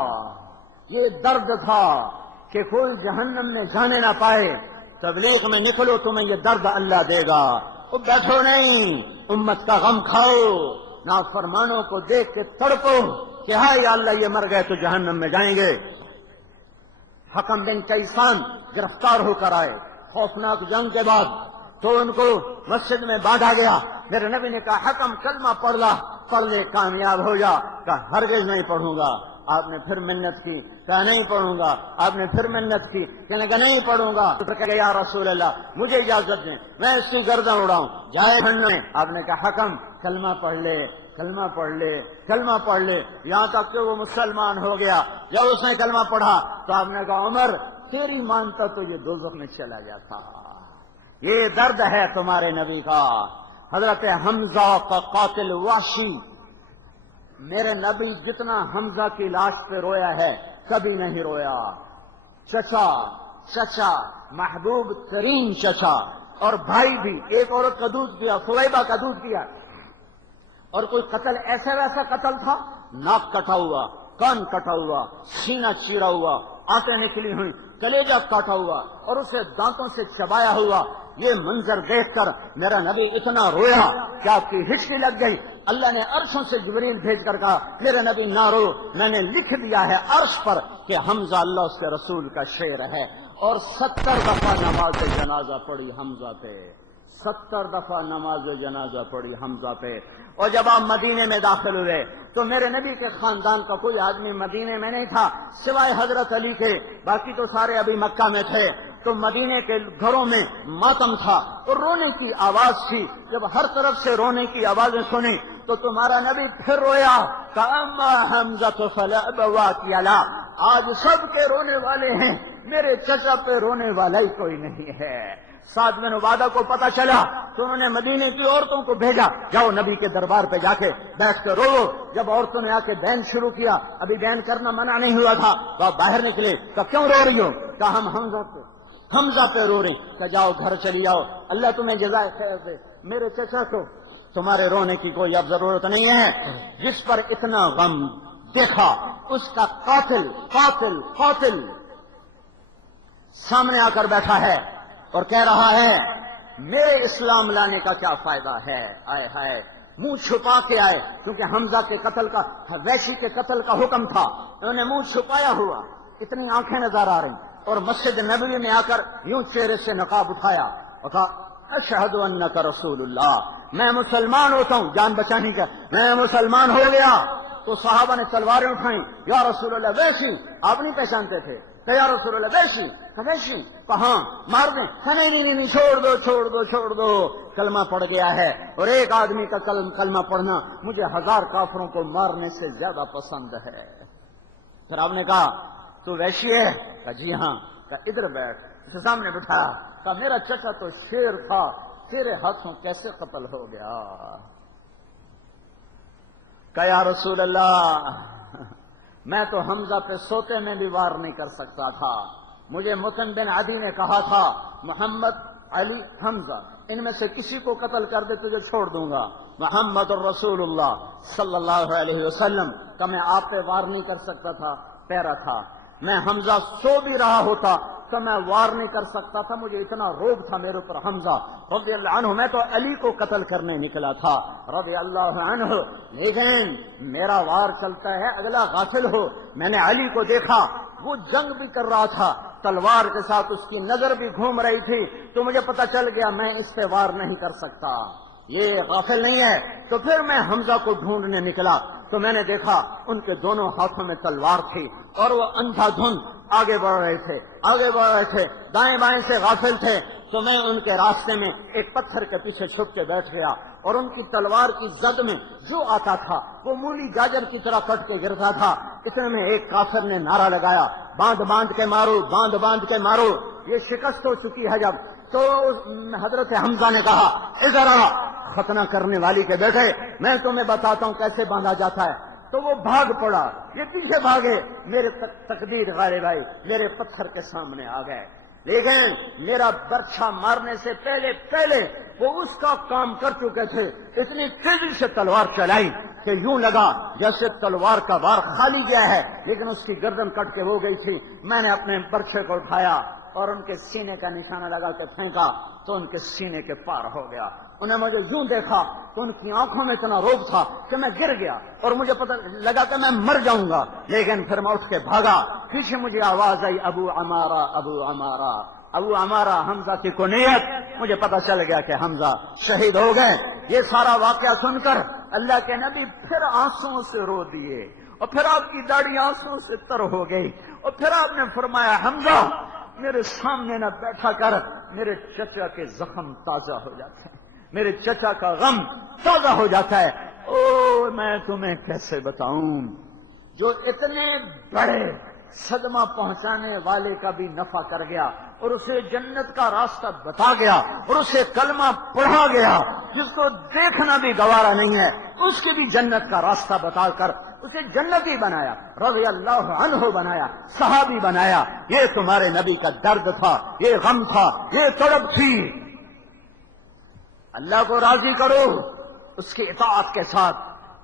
یہ درد تھا کہ کوئی جہنم میں جانے نہ پائے. تبلیغ میں نکلو تمہیں یہ درد اللہ دے گا. وہ بیٹھو نہیں، امت کا غم کھاؤ، نافرمانوں کو دیکھ کے تڑپو کہ ہائے یا اللہ یہ مر گئے تو جہنم میں جائیں گے. حکم بن کیسان گرفتار ہو کر آئے خوفناک جنگ کے بعد، تو ان کو مسجد میں باندھا گیا. میرے نبی نے کہا حکم کلمہ پڑھ لے کامیاب ہو جا. کہا ہرگز نہیں پڑھوں گا. آپ نے پھر منت کی، کہا نہیں پڑھوں گا. آپ نے پھر منت کی، کہنے کہ نہیں پڑھوں گا. تو کہا یا رسول اللہ مجھے اجازت دیں میں اس کی گردن اڑاؤں جائے جہنم. آپ نے کہا حکم کلمہ پڑھ لے، کلمہ پڑھ لے، کلمہ پڑھ لے، یہاں تک کہ وہ مسلمان ہو گیا. جب اس نے کلمہ پڑھا تو آپ نے کہا عمر تیری مانتا تو یہ دوزخ میں چلا جاتا. یہ درد ہے تمہارے نبی کا. حضرت حمزہ کا قاتل وحشی، میرے نبی جتنا حمزہ کی لاش پہ رویا ہے کبھی نہیں رویا. چچا محبوب ترین چچا اور بھائی بھی. ایک عورت کا دودھ پیا، سویبہ کا دودھ پیا. اور کوئی قتل ایسا ویسا قتل تھا، ناک کٹا ہوا، کان کٹا ہوا، سینہ چیرا ہوا، آنتیں نکلی ہوئی، کلیجہ کاٹا ہوا اور اسے دانتوں سے چبایا ہوا. یہ منظر دیکھ کر میرا نبی اتنا رویا کہ آپ کی ہچکی لگ گئی. اللہ نے عرشوں سے جبریل بھیج کر کہا میرے نبی نہ رو، میں نے لکھ دیا ہے عرش پر کہ حمزہ اللہ اس کے رسول کا شعر ہے. اور 70 دفعہ نماز جنازہ پڑھی حمزہ پہ، 70 دفعہ نماز جنازہ پڑھی حمزہ پہ. اور جب آپ مدینے میں داخل ہوئے تو میرے نبی کے خاندان کا کوئی آدمی مدینے میں نہیں تھا سوائے حضرت علی کے، باقی تو سارے ابھی مکہ میں تھے. تو مدینے کے گھروں میں ماتم تھا اور رونے کی آواز تھی. جب ہر طرف سے رونے کی آوازیں سنی تو تمہارا نبی پھر رویا کہ اما حمزہ فلا ابواکی علی. آج سب کے رونے والے ہیں، میرے چچا پہ رونے والا ہی کوئی نہیں ہے. سعد بن عبادہ کو پتا چلا تو انہوں نے مدینے کی عورتوں کو بھیجا جاؤ نبی کے دربار پہ جا کے بیٹھ کے رو. جب عورتوں نے آ کے بین شروع کیا، ابھی بین کرنا منع نہیں ہوا تھا، تو آپ باہر نکلے. تو کیوں رو رہی ہو؟ کہ ہم حمزہ پہ رو رہی. کہ جاؤ گھر چلی جاؤ، اللہ تمہیں جزائے خیر دے. میرے چچا کو تمہارے رونے کی کوئی اب ضرورت نہیں ہے. جس پر اتنا غم دیکھا اس کا قاتل سامنے آ کر بیٹھا ہے اور کہہ رہا ہے میرے اسلام لانے کا کیا فائدہ ہے. آئے ہائے، منہ چھپا کے آئے کیونکہ حمزہ کے قتل کا، وحشی کے قتل کا حکم تھا. انہوں نے منہ چھپایا ہوا، اتنی آنکھیں نظر آ رہی اور مسجد نبوی میں آ کر یوں چہرے سے نقاب اٹھایا اور کہا اشہد انک رسول اللہ، میں مسلمان ہوتا ہوں. جان بچانے کا میں مسلمان ہو گیا. تو صحابہ نے تلواریں اٹھائیں. یا رسول اللہ ویسی آپ نہیں پہچانتے تھے. کہ یا رسول اللہ ویسی کہاں مار دیں؟ نہیں چھوڑ دو کلمہ پڑھ گیا ہے. اور ایک آدمی کا کلمہ پڑھنا مجھے 1000 کافروں کو مارنے سے زیادہ پسند ہے. پھر آپ نے کہا تو ویسی ہے؟ کہ جی ہاں. کہ ادھر بیٹھ. اسے سامنے بٹھایا. کہ میرا چچا تو شیر تھا، تیرے ہاتھوں کیسے قتل ہو گیا؟ کہ یا رسول اللہ میں تو حمزہ پہ سوتے میں بھی وار نہیں کر سکتا تھا. مجھے متن بن عدی نے کہا تھا محمد، علی، حمزہ ان میں سے کسی کو قتل کر دے تجھے چھوڑ دوں گا. محمد الرسول اللہ صلی اللہ علیہ وسلم کا میں آپ پہ وار نہیں کر سکتا تھا، پیرا تھا. میں حمزہ سو بھی رہا ہوتا تو میں وار نہیں کر سکتا تھا. مجھے اتنا روب تھا میرے اوپر حمزہ رضی اللہ عنہ. میں تو علی کو قتل کرنے نکلا تھا رضی اللہ عنہ، لیکن میرا وار چلتا ہے اگلا غافل ہو. میں نے علی کو دیکھا وہ جنگ بھی کر رہا تھا، تلوار کے ساتھ اس کی نظر بھی گھوم رہی تھی، تو مجھے پتہ چل گیا میں اس پہ وار نہیں کر سکتا، یہ غافل نہیں ہے۔ تو پھر میں حمزہ کو ڈھونڈنے نکلا تو میں نے دیکھا ان کے دونوں ہاتھوں میں تلوار تھی اور وہ اندھا دھند آگے بڑھ رہے تھے، دائیں بائیں سے غافل تھے۔ تو میں ان کے راستے میں ایک پتھر کے پیچھے چھپ کے بیٹھ گیا اور ان کی تلوار کی زد میں جو آتا تھا وہ مولی گاجر کی طرح کٹ کے گرتا تھا۔ اتنے میں ایک کافر نے نعرہ لگایا، باندھ باندھ کے مارو، باندھ باندھ کے مارو، یہ شکست ہو چکی ہے جب۔ تو حضرت حمزہ نے کہا، ادھر آ ختنہ کرنے والی کے بیٹے، میں تمہیں بتاتا ہوں کیسے باندھا جاتا ہے۔ تو وہ بھاگ پڑا، یہ پیچھے بھاگے، میرے تقدیر غالب آئی، میرے پتھر کے سامنے آ گئے، لیکن میرا برچھا مارنے سے پہلے وہ اس کا کام کر چکے تھے۔ اتنی تیزی سے تلوار چلائی کہ یوں لگا جیسے تلوار کا وار خالی گیا ہے، لیکن اس کی گردن کٹ کے ہو گئی تھی۔ میں نے اپنے برچھے کو اٹھایا اور ان کے سینے کا نشانہ لگا کے پھینکا تو ان کے سینے کے پار ہو گیا۔ انہیں مجھے یوں دیکھا تو ان کی آنکھوں میں اتنا روب تھا کہ میں گر گیا اور مجھے پتہ لگا کہ میں مر جاؤں گا، لیکن پھر میں اٹھ کے بھاگا۔ پیچھے مجھے آواز آئی، ابو عمارہ ابو عمارہ ابو عمارہ، حمزہ کی کنیت۔ مجھے پتہ چل گیا کہ حمزہ شہید ہو گئے۔ یہ سارا واقعہ سن کر اللہ کے نبی پھر آنسوؤں سے رو دیے اور پھر آپ کی داڑھی آنسوؤں سے تر ہو گئی اور پھر آپ نے فرمایا، حمزہ میرے سامنے نہ بیٹھا کر، میرے چچا کے زخم تازہ ہو جاتے ہیں، میرے چچا کا غم تازہ ہو جاتا ہے۔ او میں تمہیں کیسے بتاؤں، جو اتنے بڑے صدمہ پہنچانے والے کا بھی نفع کر گیا اور اسے جنت کا راستہ بتا گیا اور اسے کلمہ پڑھا گیا، جس کو دیکھنا بھی گوارا نہیں ہے، اس کی بھی جنت کا راستہ بتا کر اسے جنتی بنایا، رضی اللہ عنہ بنایا، صحابی بنایا۔ یہ تمہارے نبی کا درد تھا، یہ غم تھا، یہ تڑپ تھی۔ اللہ کو راضی کرو، اس کی اطاعت کے ساتھ،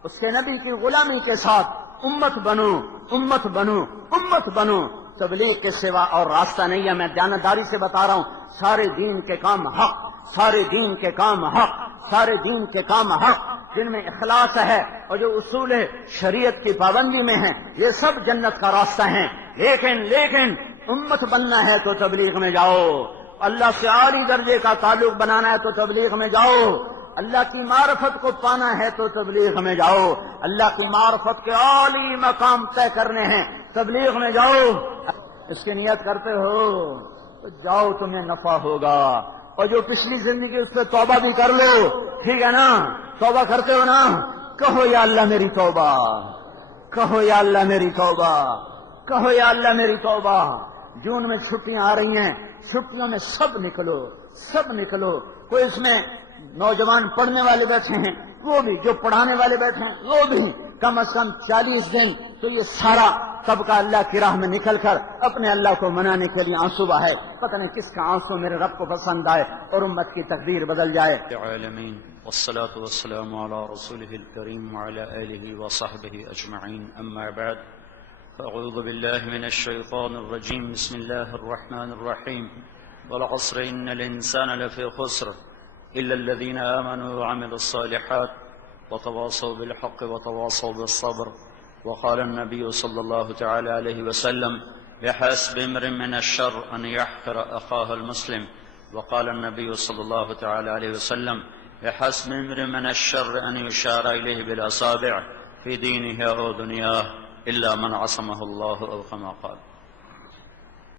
اس کے نبی کی غلامی کے ساتھ امت بنو، امت بنو، امت بنو۔ تبلیغ کے سوا اور راستہ نہیں ہے۔ میں دیانتداری سے بتا رہا ہوں، سارے دین کے کام حق، سارے دین کے کام حق، سارے دین کے کام حق، جن میں اخلاص ہے اور جو اصول شریعت کی پابندی میں ہیں، یہ سب جنت کا راستہ ہیں۔ لیکن امت بننا ہے تو تبلیغ میں جاؤ، اللہ سے عالی درجے کا تعلق بنانا ہے تو تبلیغ میں جاؤ، اللہ کی معرفت کو پانا ہے تو تبلیغ میں جاؤ، اللہ کی معرفت کے عالی مقام طے کرنے ہیں، تبلیغ میں جاؤ۔ اس کی نیت کرتے ہو تو جاؤ، تمہیں نفع ہوگا۔ اور جو پچھلی زندگی اس پہ توبہ بھی کر لو، ٹھیک ہے نا؟ توبہ کرتے ہو نا؟ کہو یا اللہ میری توبہ، کہو یا اللہ میری توبہ، کہو یا اللہ میری توبہ۔ جون میں چھٹیاں آ رہی ہیں، چھٹیوں میں سب نکلو، سب نکلو۔ کوئی اس میں نوجوان پڑھنے والے بیٹھے ہیں، وہ بھی، جو پڑھانے والے بیٹھے ہیں وہ بھی، کم از کم 40 دن تو یہ سارا طبقہ اللہ کی راہ میں نکل کر اپنے اللہ کو منانے کے لیے آنسو بہائے۔ پتہ نہیں کس کا آنسو میرے رب کو پسند آئے اور امت کی تقدیر بدل جائے۔ العالمین والصلاة والسلام على رسوله الكريم وعلى آله وصحبه أجمعين، أما بعد، فأعوذ بالله من الشيطان الرجيم، بسم الله الرحمن الرحيم، والعصر إن الإنسان لفي خسر إلا الذين آمنوا وعملوا الصالحات وتواصوا بالحق وتواصوا بالصبر. وقال النبي صلى الله تعالى عليه وسلم: بحسب امرئ من الشر أن يحقر أخاه المسلم. وقال النبي صلى الله تعالى عليه وسلم: بحسب امرئ من الشر أن يشار إليه بالأصابع في دينه أو دنياه إلا من عصمه الله، أو كما قال.